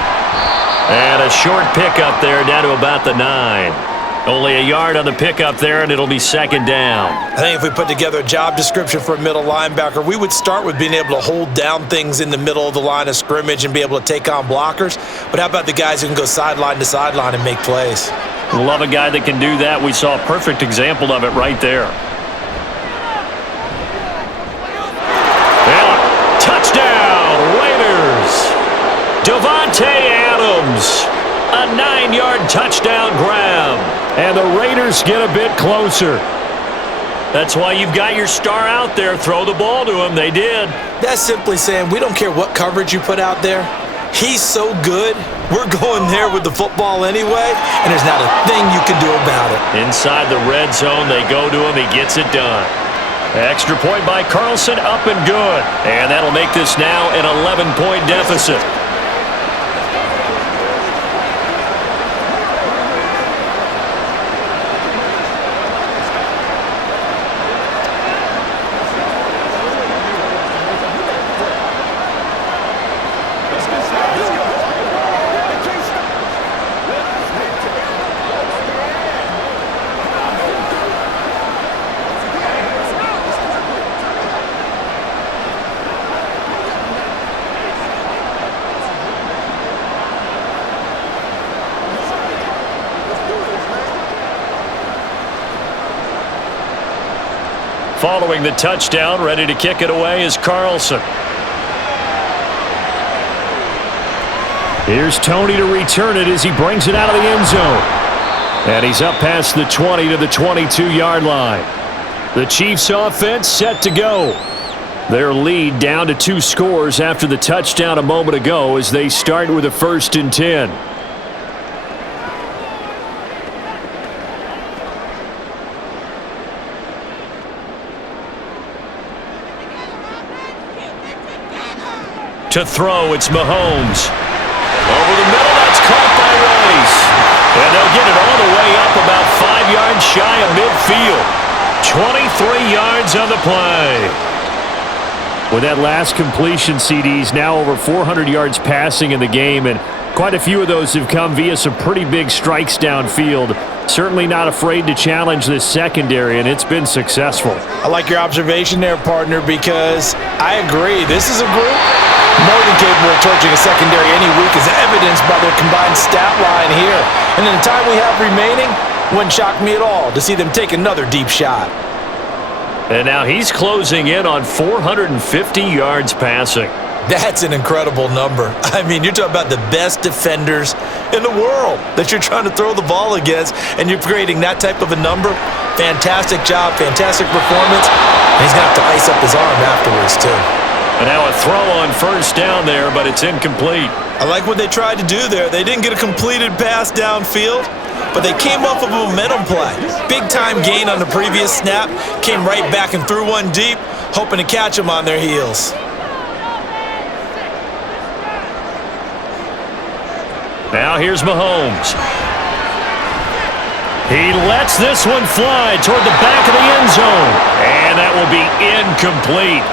And a short pickup there down to about the 9. Only a yard on the pickup there, and it'll be second down. I think if we put together a job description for a middle linebacker, we would start with being able to hold down things in the middle of the line of scrimmage and be able to take on blockers. But how about the guys who can go sideline to sideline and make plays? Love a guy that can do that. We saw a perfect example of it right there. Yeah, touchdown, Raiders. Davante Adams. A 9-yard touchdown grab. And the Raiders get a bit closer. That's why you've got your star out there. Throw the ball to him. They did. That's simply saying we don't care what coverage you put out there. He's so good. We're going there with the football anyway, and there's not a thing you can do about it. Inside the red zone, they go to him. He gets it done. Extra point by Carlson, up and good. And that'll make this now an 11-point deficit. Following the touchdown, ready to kick it away is Carlson. Here's Tony to return it as he brings it out of the end zone. And he's up past the 20 to the 22-yard line. The Chiefs offense set to go. Their lead down to 2 scores after the touchdown a moment ago as they start with a 1st and 10. To throw, it's Mahomes. Over the middle, that's caught by Rice. And they'll get it all the way up about 5 yards shy of midfield. 23 yards on the play. With that last completion, CDs now over 400 yards passing in the game, and quite a few of those have come via some pretty big strikes downfield. Certainly not afraid to challenge this secondary, and it's been successful. I like your observation there, partner, because I agree. This is a group more than capable of torching a secondary any week, as evidenced by their combined stat line here. And in the time we have remaining, wouldn't shock me at all to see them take another deep shot. And now he's closing in on 450 yards passing. That's an incredible number. I mean, you're talking about the best defenders in the world that you're trying to throw the ball against, and you're creating that type of a number. Fantastic job, fantastic performance. And he's going to have to ice up his arm afterwards, too. And now a throw on 1st down there, but it's incomplete. I like what they tried to do there. They didn't get a completed pass downfield. but they came off of a momentum play. Big-time gain on the previous snap, came right back and threw one deep, hoping to catch them on their heels. Now here's Mahomes. He lets this one fly toward the back of the end zone, and that will be incomplete.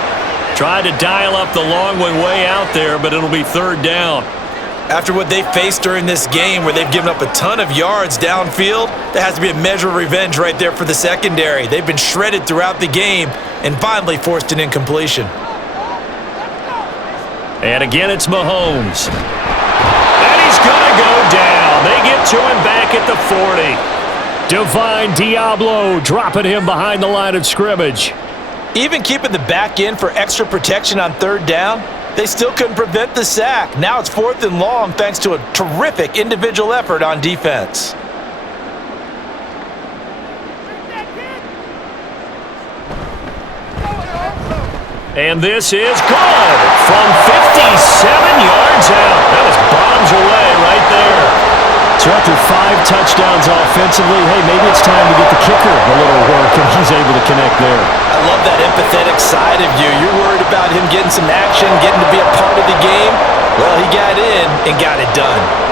Tried to dial up the long one way out there, but it'll be third down. After what they faced during this game where they've given up a ton of yards downfield, there has to be a measure of revenge right there for the secondary. They've been shredded throughout the game and finally forced an incompletion. And again, it's Mahomes. And he's going to go down. They get to him back at the 40. Divine Diablo dropping him behind the line of scrimmage. Even keeping the back end for extra protection on third down, they still couldn't prevent the sack. Now it's 4th and long thanks to a terrific individual effort on defense. And this is good from 57 yards out. That was bombs away right there. So after 5 touchdowns offensively, hey, maybe it's time to get the kicker a little work, and he's able to connect there. I love that empathetic side of you. You're worried about him getting some action, getting to be a part of the game. Well, he got in and got it done.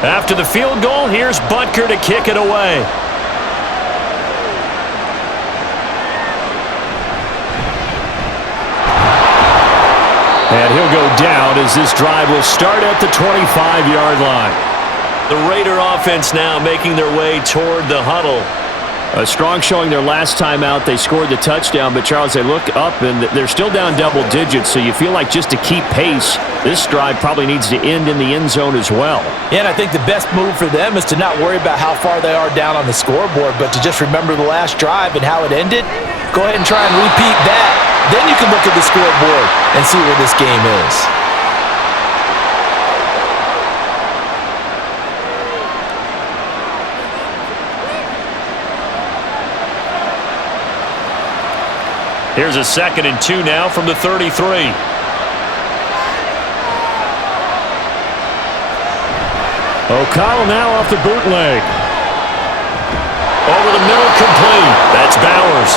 After the field goal, here's Butker to kick it away. And he'll go down as this drive will start at the 25-yard line. The Raider offense now making their way toward the huddle. A strong showing their last time out. They scored the touchdown, but Charles, they look up and they're still down double digits, so you feel like just to keep pace, this drive probably needs to end in the end zone as well. Yeah, and I think the best move for them is to not worry about how far they are down on the scoreboard, but to just remember the last drive and how it ended. Go ahead and try and repeat that. Then you can look at the scoreboard and see where this game is. Here's a 2nd and 2 now from the 33. O'Connell now off the bootleg. Over the middle, complete. That's Bowers.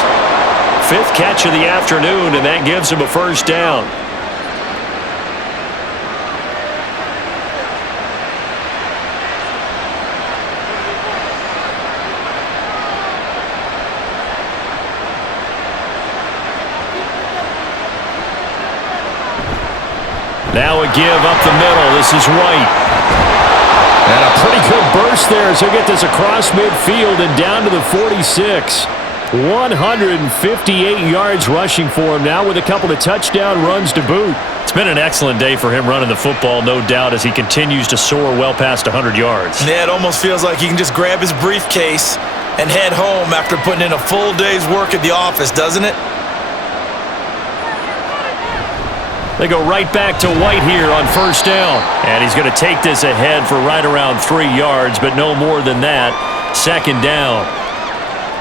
5th catch of the afternoon, and that gives him a first down. Now a give up the middle. This is White. And a pretty good burst there as he'll get this across midfield and down to the 46. 158 yards rushing for him now with a couple of touchdown runs to boot. It's been an excellent day for him running the football, no doubt, as he continues to soar well past 100 yards. Yeah, it almost feels like he can just grab his briefcase and head home after putting in a full day's work at the office, doesn't it? They go right back to White here on first down. And he's going to take this ahead for right around 3 yards, but no more than that. 2nd down.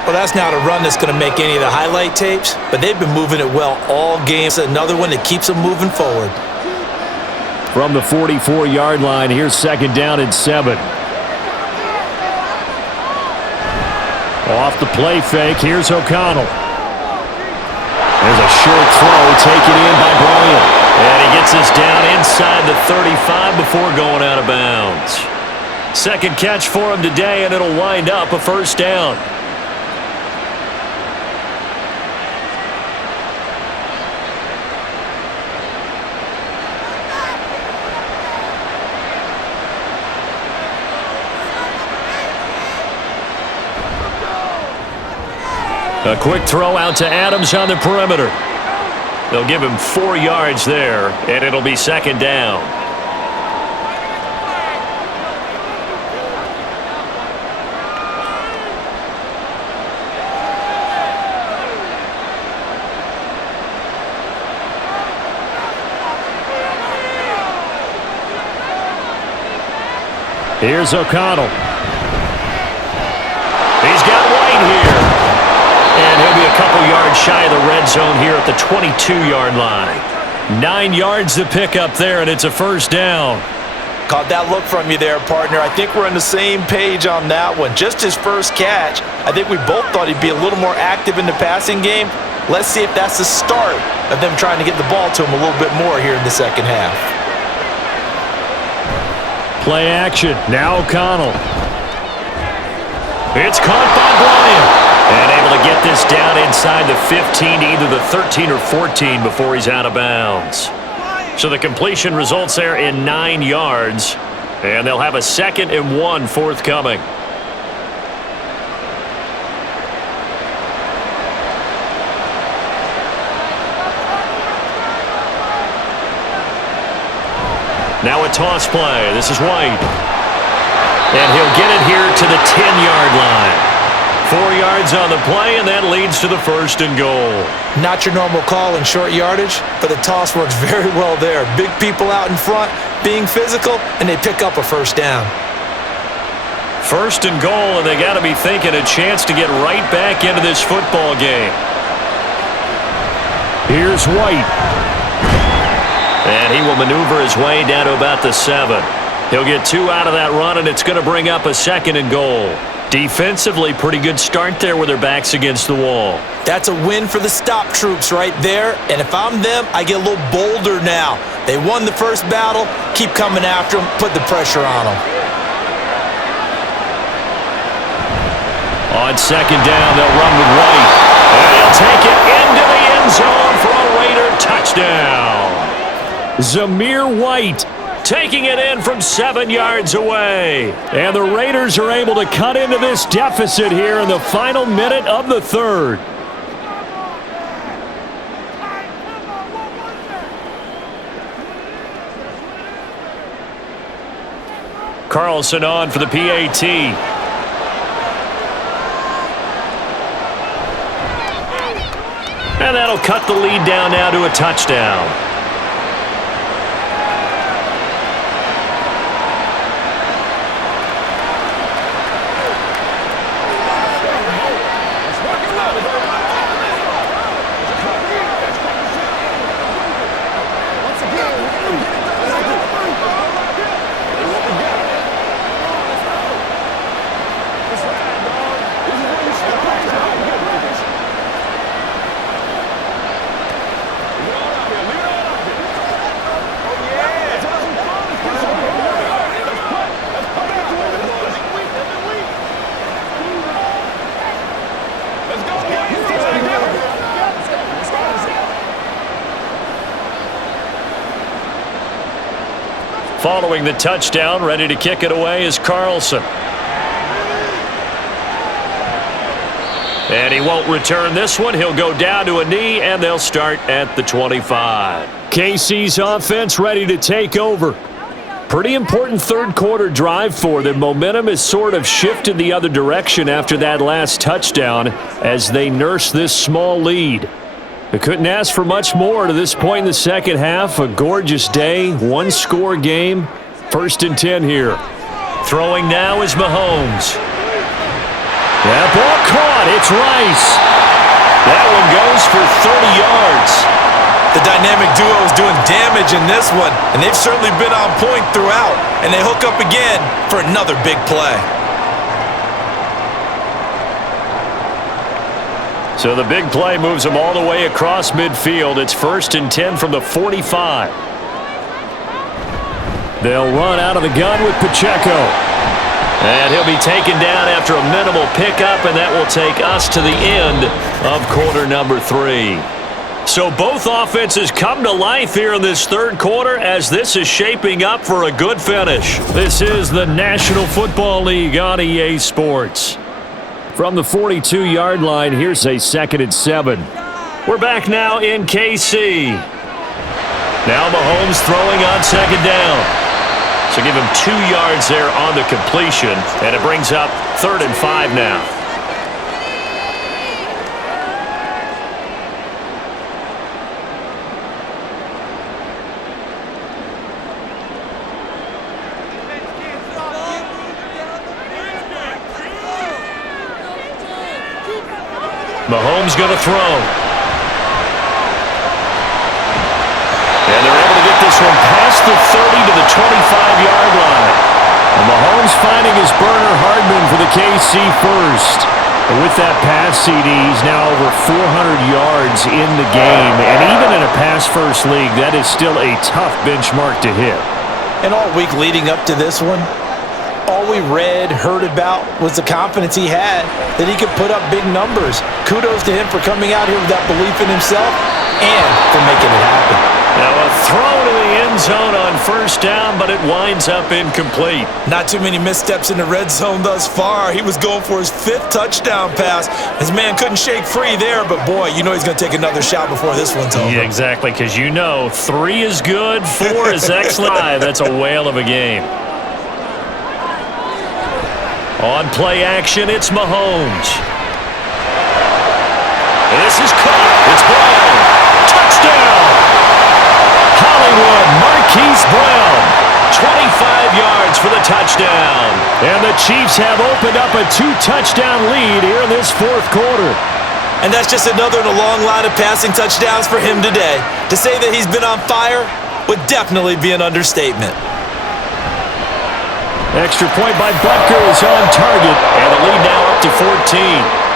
Well, that's not a run that's going to make any of the highlight tapes, but they've been moving it well all game. It's another one that keeps them moving forward. From the 44-yard line, here's 2nd down and 7. Off the play fake, here's O'Connell. There's a short throw taken in by Bryant. And he gets this down inside the 35 before going out of bounds. 2nd catch for him today, and it'll wind up a first down. A quick throw out to Adams on the perimeter. They'll give him 4 yards there, and it'll be 2nd down. Here's O'Connell. He's got White here. And he'll be a couple yards shy of the red zone here at the 22-yard line. 9 yards to pick up there, and it's a first down. Caught that look from you there, partner. I think we're on the same page on that one. Just his first catch, I think we both thought he'd be a little more active in the passing game. Let's see if that's the start of them trying to get the ball to him a little bit more here in the second half. Play action. Now O'Connell. It's caught by Bryant. And able to get this down inside the 15 to either the 13 or 14 before he's out of bounds. So the completion results there in 9 yards. And they'll have a 2nd and 1 forthcoming. Now a toss play. This is White. And he'll get it here to the 10-yard line. 4 yards on the play, and that leads to the 1st and goal. Not your normal call in short yardage, but the toss works very well there. Big people out in front, being physical, and they pick up a first down. 1st and goal, and they got to be thinking a chance to get right back into this football game. Here's White. And he will maneuver his way down to about the 7. He'll get 2 out of that run, and it's going to bring up a 2nd and goal. Defensively, pretty good start there with their backs against the wall. That's a win for the stop troops right there, and if I'm them, I get a little bolder now. They won the first battle, keep coming after them, put the pressure on them. On 2nd down, they'll run with White. And he'll take it into the end zone for a Raider touchdown. Zamir White taking it in from 7 yards away. And the Raiders are able to cut into this deficit here in the final minute of the 3rd. Carlson on for the PAT. And that'll cut the lead down now to a touchdown. Following the touchdown, ready to kick it away is Carlson. And he won't return this one. He'll go down to a knee, and they'll start at the 25. KC's offense ready to take over. Pretty important third quarter drive for them. Momentum has sort of shifted the other direction after that last touchdown as they nurse this small lead. They couldn't ask for much more to this point in the second half. A gorgeous day, one-score game. 1st and 10 here. Throwing now is Mahomes. That ball caught. It's Rice. That one goes for 30 yards. The dynamic duo is doing damage in this one, and they've certainly been on point throughout. And they hook up again for another big play. So the big play moves them all the way across midfield. It's 1st and 10 from the 45. They'll run out of the gun with Pacheco. And he'll be taken down after a minimal pickup, and that will take us to the end of quarter number 3. So both offenses come to life here in this third quarter as this is shaping up for a good finish. This is the National Football League on EA Sports. From the 42-yard line, here's a 2nd and 7. We're back now in KC. Now Mahomes throwing on 2nd down. So give him 2 yards there on the completion, and it brings up 3rd and 5 now. Mahomes going to throw. And they're able to get this one past the 30 to the 25-yard line. And Mahomes finding his burner Hardman for the KC first. And with that pass CD, he's now over 400 yards in the game. And even in a pass-first league, that is still a tough benchmark to hit. And all week leading up to this one, all we read, heard about was the confidence he had that he could put up big numbers. Kudos to him for coming out here with that belief in himself and for making it happen. Now a throw to the end zone on first down, but it winds up incomplete. Not too many missteps in the red zone thus far. He was going for his 5th touchdown pass. His man couldn't shake free there, but boy, you know he's going to take another shot before this one's over. Yeah, exactly, because you know 3 is good, 4 is excellent. 5, that's a whale of a game. On play action, it's Mahomes. This is caught. It's Brown. Touchdown! Hollywood Marquise Brown. 25 yards for the touchdown. And the Chiefs have opened up a 2-touchdown lead here in this 4th quarter. And that's just another in a long line of passing touchdowns for him today. To say that he's been on fire would definitely be an understatement. Extra point by Butker is on target, and the lead now up to 14.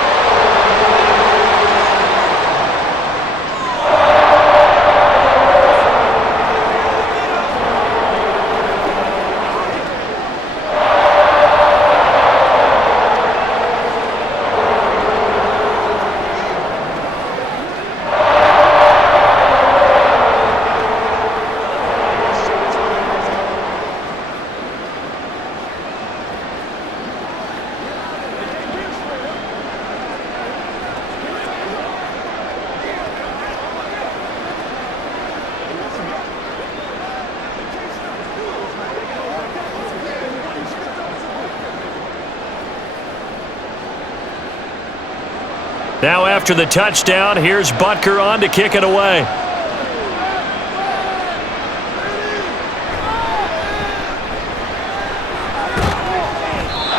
Now after the touchdown, here's Butker on to kick it away.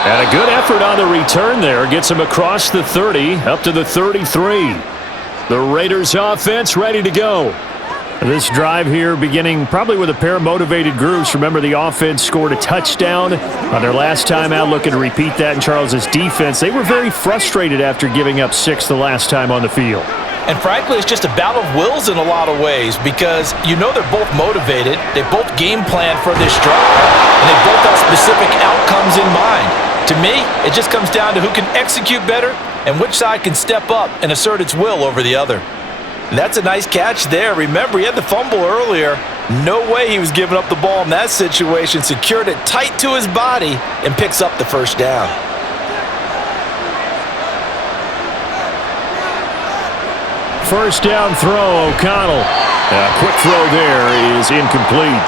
And a good effort on the return there. Gets him across the 30, up to the 33. The Raiders offense ready to go. This drive here beginning probably with a pair of motivated groups. Remember, the offense scored a touchdown on their last time out, looking to repeat that in Charles's defense. They were very frustrated after giving up 6 the last time on the field. And frankly, it's just a battle of wills in a lot of ways because you know they're both motivated. They both game plan for this drive, and they both have specific outcomes in mind. To me, it just comes down to who can execute better and which side can step up and assert its will over the other. And that's a nice catch there. Remember, he had the fumble earlier. No way he was giving up the ball in that situation. Secured it tight to his body and picks up the first down. First down throw, O'Connell. A quick throw there is incomplete.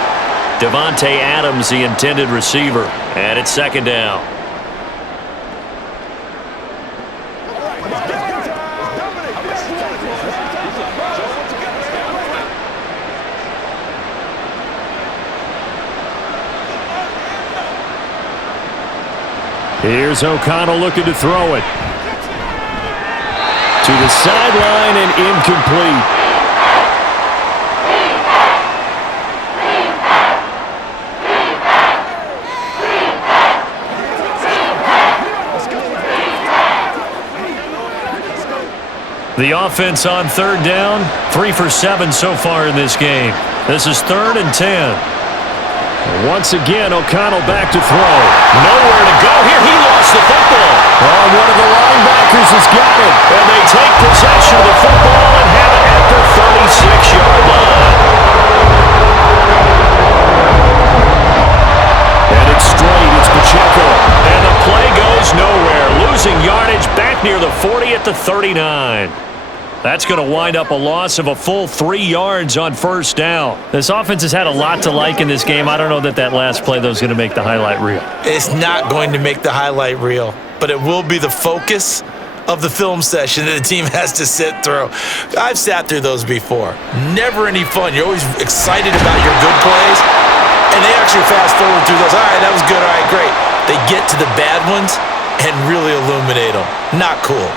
Devontae Adams, the intended receiver. And it's second down. Here's O'Connell looking to throw it. To the sideline and incomplete. The offense on third down, 3 for 7 so far in this game. This is 3rd and 10. Once again, O'Connell back to throw. Nowhere to go here. He lost the football. Oh, one of the linebackers has got it. And they take possession of the football and have it at the 36-yard line. And it's straight. It's Pacheco. And the play goes nowhere. Losing yardage back near the 40 at the 39. That's going to wind up a loss of a full 3 yards on first down. This offense has had a lot to like in this game. I don't know that last play, though, is going to make the highlight reel. It's not going to make the highlight reel, but it will be the focus of the film session that the team has to sit through. I've sat through those before. Never any fun. You're always excited about your good plays, and they actually fast forward through those. All right, that was good. All right, great. They get to the bad ones and really illuminate them. Not cool.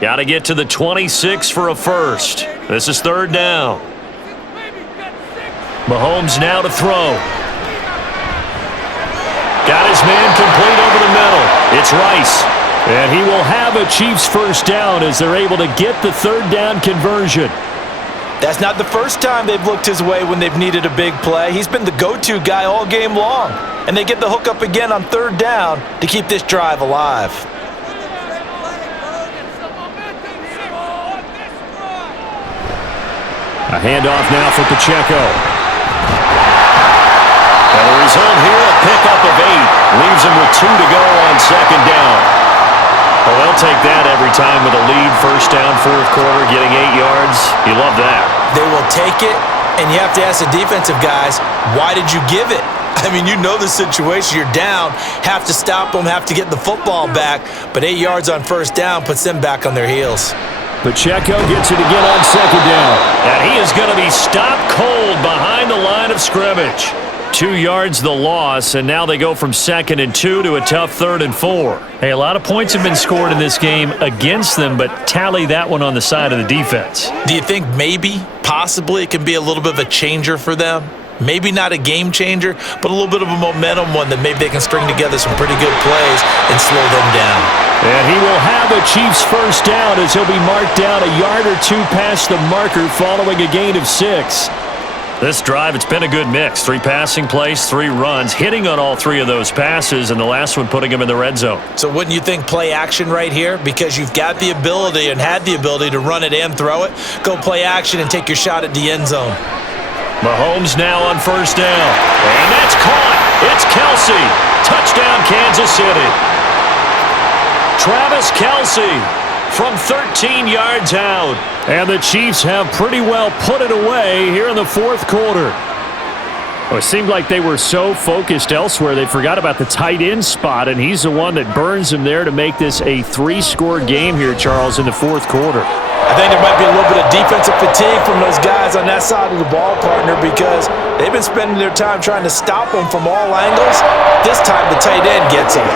Got to get to the 26 for a first. This is third down. Mahomes now to throw. Got his man complete over the middle. It's Rice. And he will have a Chiefs first down as they're able to get the third down conversion. That's not the first time they've looked his way when they've needed a big play. He's been the go-to guy all game long. And they get the hook up again on third down to keep this drive alive. A handoff now for Pacheco. And the result here, a pickup of 8. Leaves him with 2 to go on second down. Well, they'll take that every time with a lead. First down, fourth quarter, getting 8 yards. You love that. They will take it, and you have to ask the defensive guys, why did you give it? I mean, you know the situation. You're down, have to stop them, have to get the football back, but 8 yards on first down puts them back on their heels. Pacheco gets it again on second down. And he is going to be stopped cold behind the line of scrimmage. 2 yards the loss, and now they go from 2nd and 2 to a tough 3rd and 4. Hey, a lot of points have been scored in this game against them, but tally that one on the side of the defense. Do you think maybe, possibly, it can be a little bit of a changer for them? Maybe not a game changer, but a little bit of a momentum one that maybe they can string together some pretty good plays and slow them down. And he will have a Chiefs first down as he'll be marked down a yard or 2 past the marker following a gain of 6. This drive, it's been a good mix. 3 passing plays, 3 runs, hitting on all 3 of those passes, and the last one putting him in the red zone. So wouldn't you think play action right here? Because you've got the ability and had the ability to run it and throw it. Go play action and take your shot at the end zone. Mahomes now on first down. And that's caught. It's Kelsey. Touchdown, Kansas City. Travis Kelsey from 13 yards out. And the Chiefs have pretty well put it away here in the fourth quarter. Well, it seemed like they were so focused elsewhere, they forgot about the tight end spot, and he's the one that burns them there to make this a 3-score game here, Charles, in the fourth quarter. I think there might be a little bit of defensive fatigue from those guys on that side of the ball, partner, because they've been spending their time trying to stop them from all angles. This time the tight end gets them.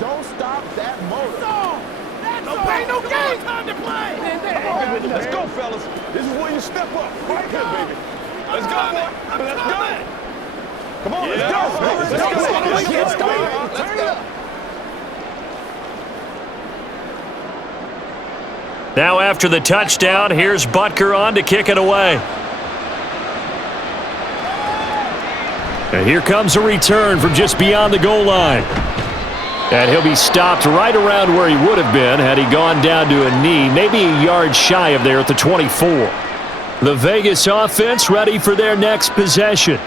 Don't stop that motor. No pain, no gain. Time to play. Let's go, fellas. This is where you step up. Right here, baby. Let's go, boy. Let's go. Come on, let's go. Let's go. Let's go. Now after the touchdown, here's Butker on to kick it away. And here comes a return from just beyond the goal line. And he'll be stopped right around where he would have been had he gone down to a knee, maybe a yard shy of there at the 24. The Vegas offense ready for their next possession.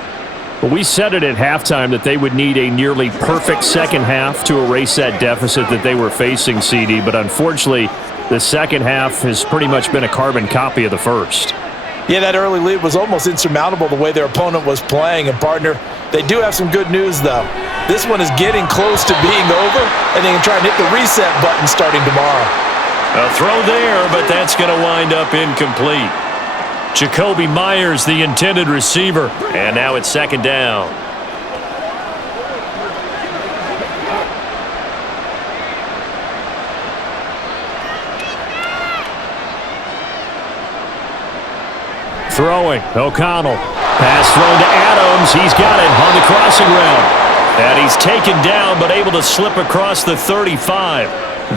Well, we said it at halftime that they would need a nearly perfect second half to erase that deficit that they were facing, CD, but unfortunately, the second half has pretty much been a carbon copy of the first. Yeah, that early lead was almost insurmountable the way their opponent was playing. And, partner, they do have some good news, though. This one is getting close to being over, and they can try and hit the reset button starting tomorrow. A throw there, but that's going to wind up incomplete. Jacoby Myers, the intended receiver. And now it's second down. Throwing, O'Connell. Pass thrown to Adams. He's got it on the crossing route. And he's taken down, but able to slip across the 35.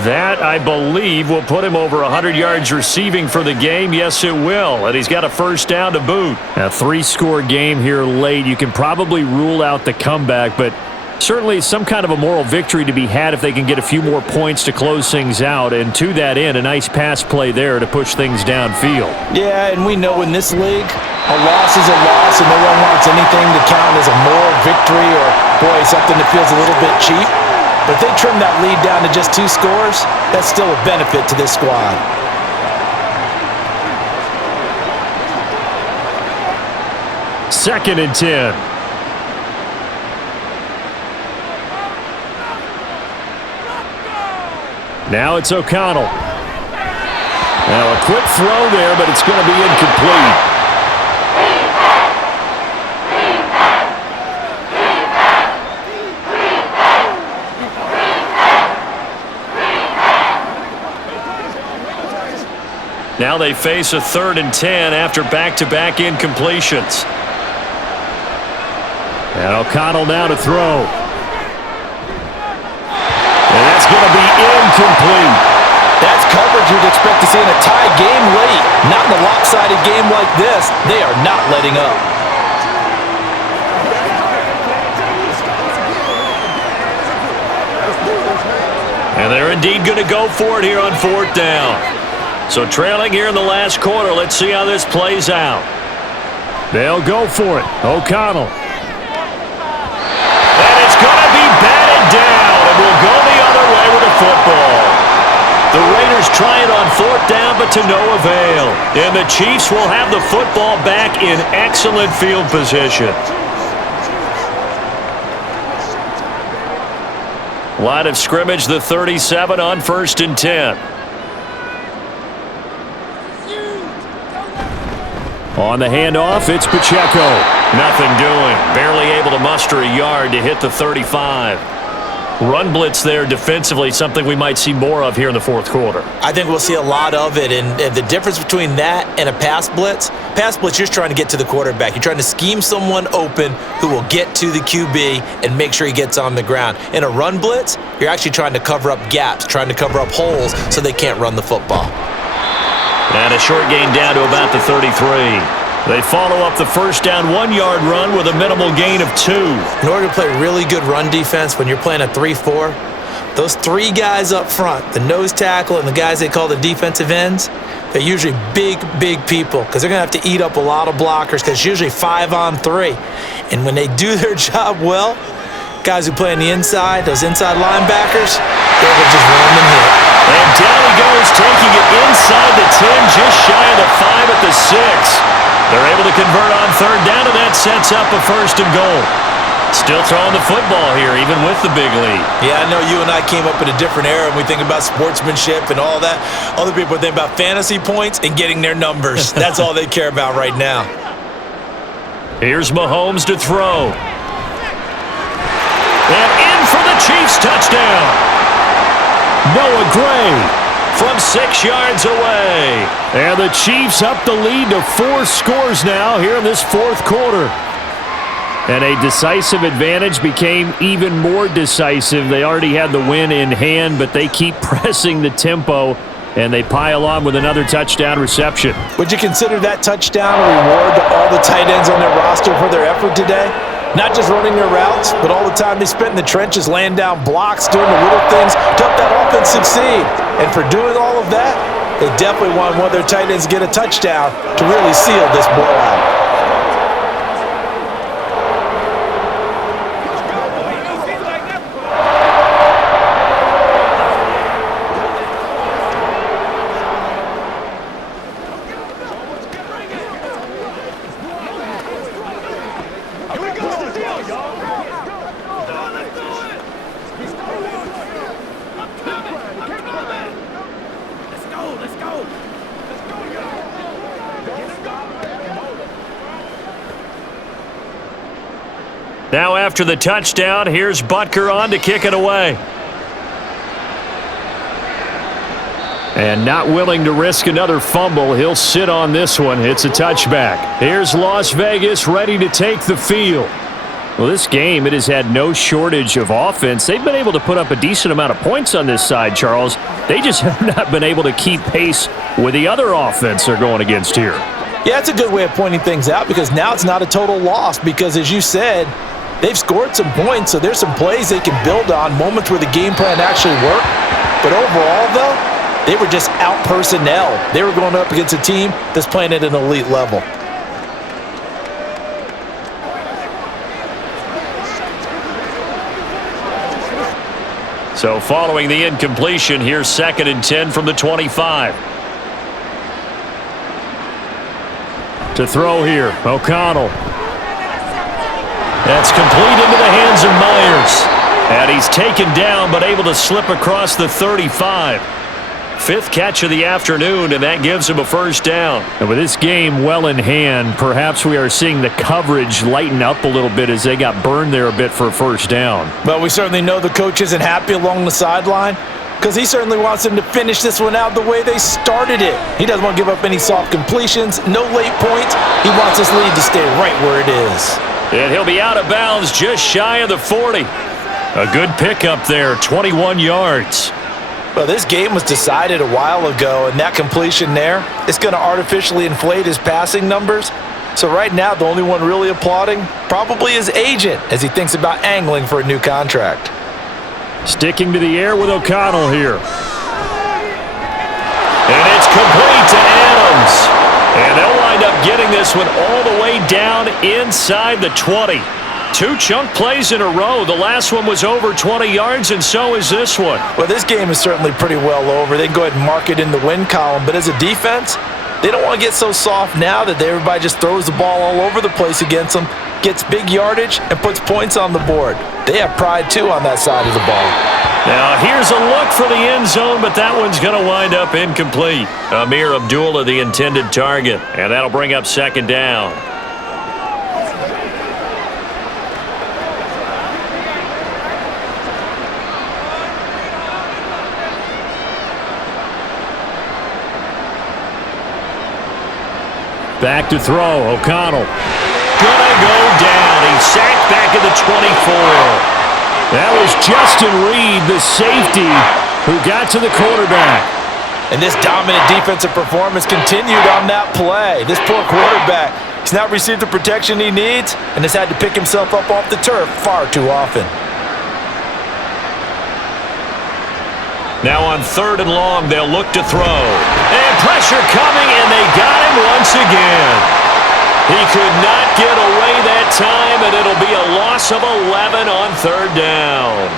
That, I believe, will put him over 100 yards receiving for the game. Yes, it will. And he's got a first down to boot. A 3-score game here late. You can probably rule out the comeback, but certainly some kind of a moral victory to be had if they can get a few more points to close things out. And to that end, a nice pass play there to push things downfield. Yeah, and we know in this league, a loss is a loss, and no one wants anything to count as a moral victory or, boy, something that feels a little bit cheap. But if they trim that lead down to just 2 scores, that's still a benefit to this squad. Second and 10. Now it's O'Connell. Now a quick throw there, but it's going to be incomplete. Now they face a 3rd and 10 after back-to-back incompletions. And O'Connell now to throw. And that's going to be incomplete. That's coverage you'd expect to see in a tie game late. Not in a lopsided game like this. They are not letting up. And they're indeed going to go for it here on 4th down. So trailing here in the last quarter. Let's see how this plays out. They'll go for it. O'Connell. And it's going to be batted down, and we'll go the other way with the football. The Raiders try it on 4th down, but to no avail. And the Chiefs will have the football back in excellent field position. Line of scrimmage, the 37 on 1st and 10. On the handoff, it's Pacheco. Nothing doing. Barely able to muster a yard to hit the 35. Run blitz there defensively, something we might see more of here in the 4th quarter. I think we'll see a lot of it, and the difference between that and a pass blitz, you're just trying to get to the quarterback. You're trying to scheme someone open who will get to the QB and make sure he gets on the ground. In a run blitz, you're actually trying to cover up gaps, trying to cover up holes so they can't run the football. And a short gain down to about the 33. They follow up the 1st down 1-yard run with a minimal gain of 2. In order to play really good run defense when you're playing a 3-4, those 3 guys up front, the nose tackle and the guys they call the defensive ends, they're usually big people because they're going to have to eat up a lot of blockers because it's usually 5-on-3. And when they do their job well, guys who play on the inside, those inside linebackers, they will just run and hit. And down he goes, taking it inside the 10, just shy of the 5 at the 6. They're able to convert on 3rd down, and that sets up a 1st and goal. Still throwing the football here, even with the big lead. Yeah, I know you and I came up in a different era, and we think about sportsmanship and all that. Other people think about fantasy points and getting their numbers. That's all they care about right now. Here's Mahomes to throw. And in for the Chiefs touchdown. Noah Gray from 6 yards away. And the Chiefs up the lead to 4 scores now here in this 4th quarter. And a decisive advantage became even more decisive. They already had the win in hand, but they keep pressing the tempo, and they pile on with another touchdown reception. Would you consider that touchdown a reward to all the tight ends on their roster for their effort today? Not just running their routes, but all the time they spent in the trenches laying down blocks, doing the little things to help that offense succeed. And for doing all of that, they definitely want one of their tight ends to get a touchdown to really seal this blowout. Now after the touchdown, here's Butker on to kick it away. And not willing to risk another fumble, he'll sit on this one. It's a touchback. Here's Las Vegas ready to take the field. Well, this game, it has had no shortage of offense. They've been able to put up a decent amount of points on this side, Charles. They just have not been able to keep pace with the other offense they're going against here. Yeah, it's a good way of pointing things out because now it's not a total loss because, as you said, they've scored some points, so there's some plays they can build on, moments where the game plan actually worked. But overall, though, they were just out personnel. They were going up against a team that's playing at an elite level. So following the incompletion, here's 2nd and 10 from the 25. To throw here, O'Connell. That's complete into the hands of Myers. And he's taken down but able to slip across the 35. Fifth catch of the afternoon, and that gives him a first down. And with this game well in hand, perhaps we are seeing the coverage lighten up a little bit as they got burned there a bit for a first down. Well, we certainly know the coach isn't happy along the sideline because he certainly wants them to finish this one out the way they started it. He doesn't want to give up any soft completions, no late points. He wants this lead to stay right where it is. And he'll be out of bounds just shy of the 40. A good pickup there, 21 yards. Well, this game was decided a while ago, and that completion there is going to artificially inflate his passing numbers. So right now, the only one really applauding probably his agent as he thinks about angling for a new contract. Sticking to the air with O'Connell here. And it's complete to Adams. And they'll wind up getting this one all the way down inside the 20. Two chunk plays in a row. The last one was over 20 yards, and so is this one. Well, this game is certainly pretty well over. They can go ahead and mark it in the win column. But as a defense, they don't want to get so soft now that everybody just throws the ball all over the place against them, gets big yardage, and puts points on the board. They have pride, too, on that side of the ball. Now, here's a look for the end zone, but that one's going to wind up incomplete. Amir Abdullah, the intended target, and that'll bring up second down. Back to throw, O'Connell. Gonna go down. He's sacked back at the 24. That was Justin Reed, the safety, who got to the quarterback. And this dominant defensive performance continued on that play. This poor quarterback, he's not received the protection he needs and has had to pick himself up off the turf far too often. Now on third and long, they'll look to throw. And pressure coming, and they got him once again. He could not get away that time, and it'll be a loss of 11 on third down.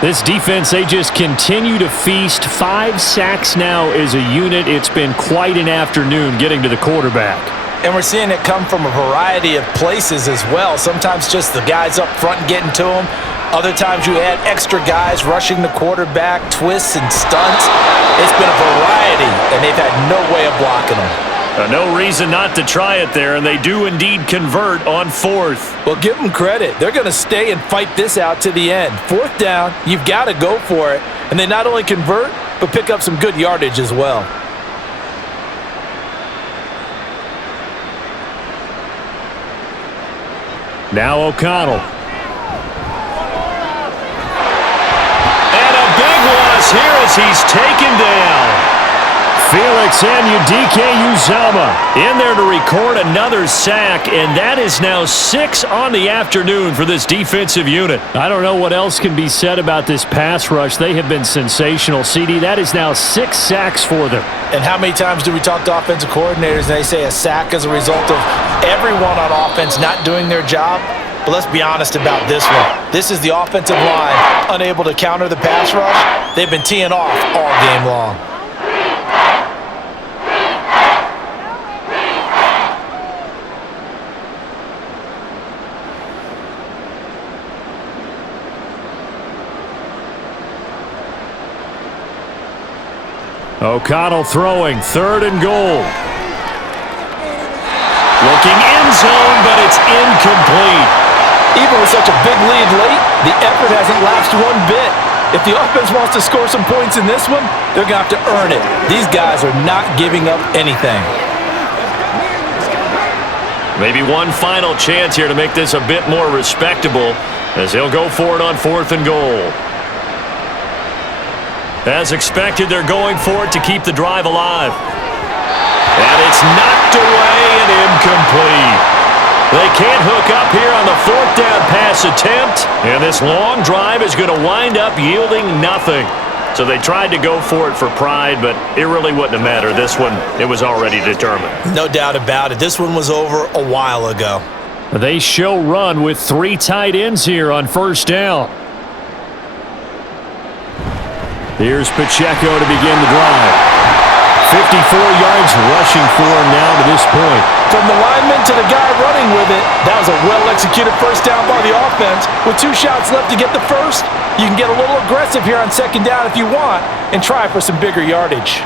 This defense, they just continue to feast. 5 sacks now as a unit. It's been quite an afternoon getting to the quarterback. And we're seeing it come from a variety of places as well. Sometimes just the guys up front getting to him. Other times you add extra guys rushing the quarterback, twists and stunts. It's been a variety, and they've had no way of blocking them. No reason not to try it there, and they do indeed convert on fourth. Well, give them credit. They're going to stay and fight this out to the end. Fourth down, you've got to go for it. And they not only convert, but pick up some good yardage as well. Now O'Connell. And a big loss here as he's taken down. Felix Anudike-Uzomah in there to record another sack, and that is now 6 on the afternoon for this defensive unit. I don't know what else can be said about this pass rush. They have been sensational, CD. That is now 6 sacks for them. And how many times do we talk to offensive coordinators and they say a sack as a result of everyone on offense not doing their job? But let's be honest about this one. This is the offensive line unable to counter the pass rush. They've been teeing off all game long. O'Connell throwing, third and goal. Looking end zone, but it's incomplete. Even with such a big lead late, the effort hasn't lapsed one bit. If the offense wants to score some points in this one, they're going to have to earn it. These guys are not giving up anything. Maybe one final chance here to make this a bit more respectable as they'll go for it on fourth and goal. As expected, they're going for it to keep the drive alive. And it's knocked away and incomplete. They can't hook up here on the fourth down pass attempt, and this long drive is going to wind up yielding nothing. So they tried to go for it for pride, but it really wouldn't have mattered. This one, it was already determined. No doubt about it. This one was over a while ago. They show run with 3 tight ends here on first down. Here's Pacheco to begin the drive. 54 yards rushing for him now to this point. from the lineman to the guy running with it, that was a well-executed first down by the offense. With 2 shots left to get the first, you can get a little aggressive here on second down if you want and try for some bigger yardage.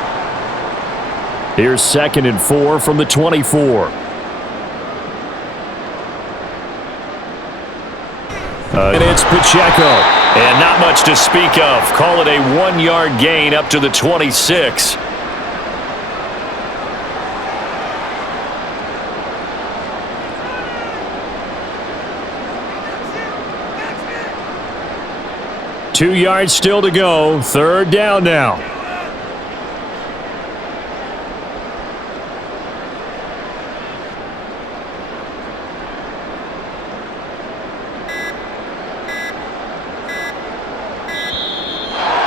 Here's 2nd and 4 from the 24. And it's Pacheco. And not much to speak of. Call it a 1-yard gain up to the 26. Two yards still to go. 3rd down now.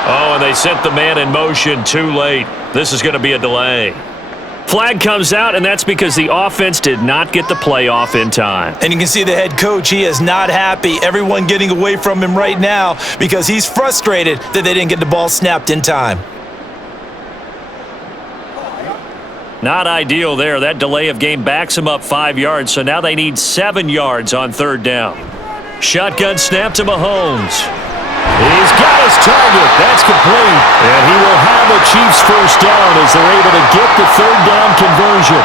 Oh, and they sent the man in motion too late. This is going to be a delay. Flag comes out, and that's because the offense did not get the play off in time. And you can see the head coach, he is not happy. Everyone getting away from him right now because he's frustrated that they didn't get the ball snapped in time. Not ideal there. That delay of game backs them up 5 yards, so now they need 7 yards on 3rd down. Shotgun snap to Mahomes. He's got his target. That's complete. And he will have a Chiefs first down as they're able to get the 3rd down conversion.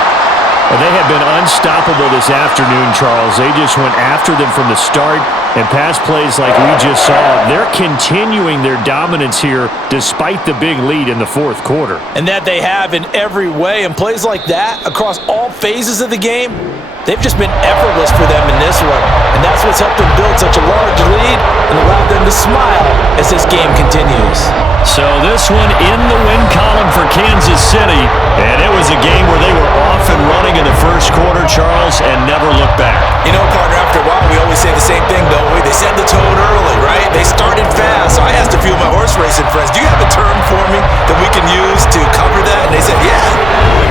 And they have been unstoppable this afternoon, Charles. They just went after them from the start, and pass plays like we just saw. They're continuing their dominance here despite the big lead in the 4th quarter. And that they have in every way. And plays like that across all phases of the game, they've just been effortless for them in this one. And that's what's helped them build such a large lead and allowed them to smile as this game continues. So this one in the win column for Kansas City. And it was a game where they were off and running in the 1st quarter, Charles, and never looked back. You know, partner, after a while, we always say the same thing, don't we? They set the tone early, right? They started fast. So I asked a few of my horse racing friends, do you have a term for me that we can use to cover that? And they said, yeah.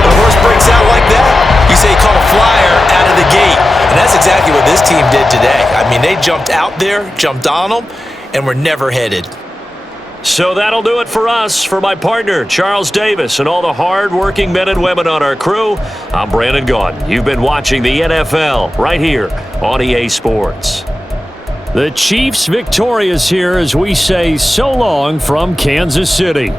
When a horse breaks out like that, you say call a flyer out of the gate. And that's exactly what this team did today. I mean, they jumped out there, jumped on them, and were never headed. So that'll do it for us. For my partner, Charles Davis, and all the hard-working men and women on our crew, I'm Brandon Gaudin. You've been watching the NFL right here on EA Sports. The Chiefs victorious here as we say so long from Kansas City.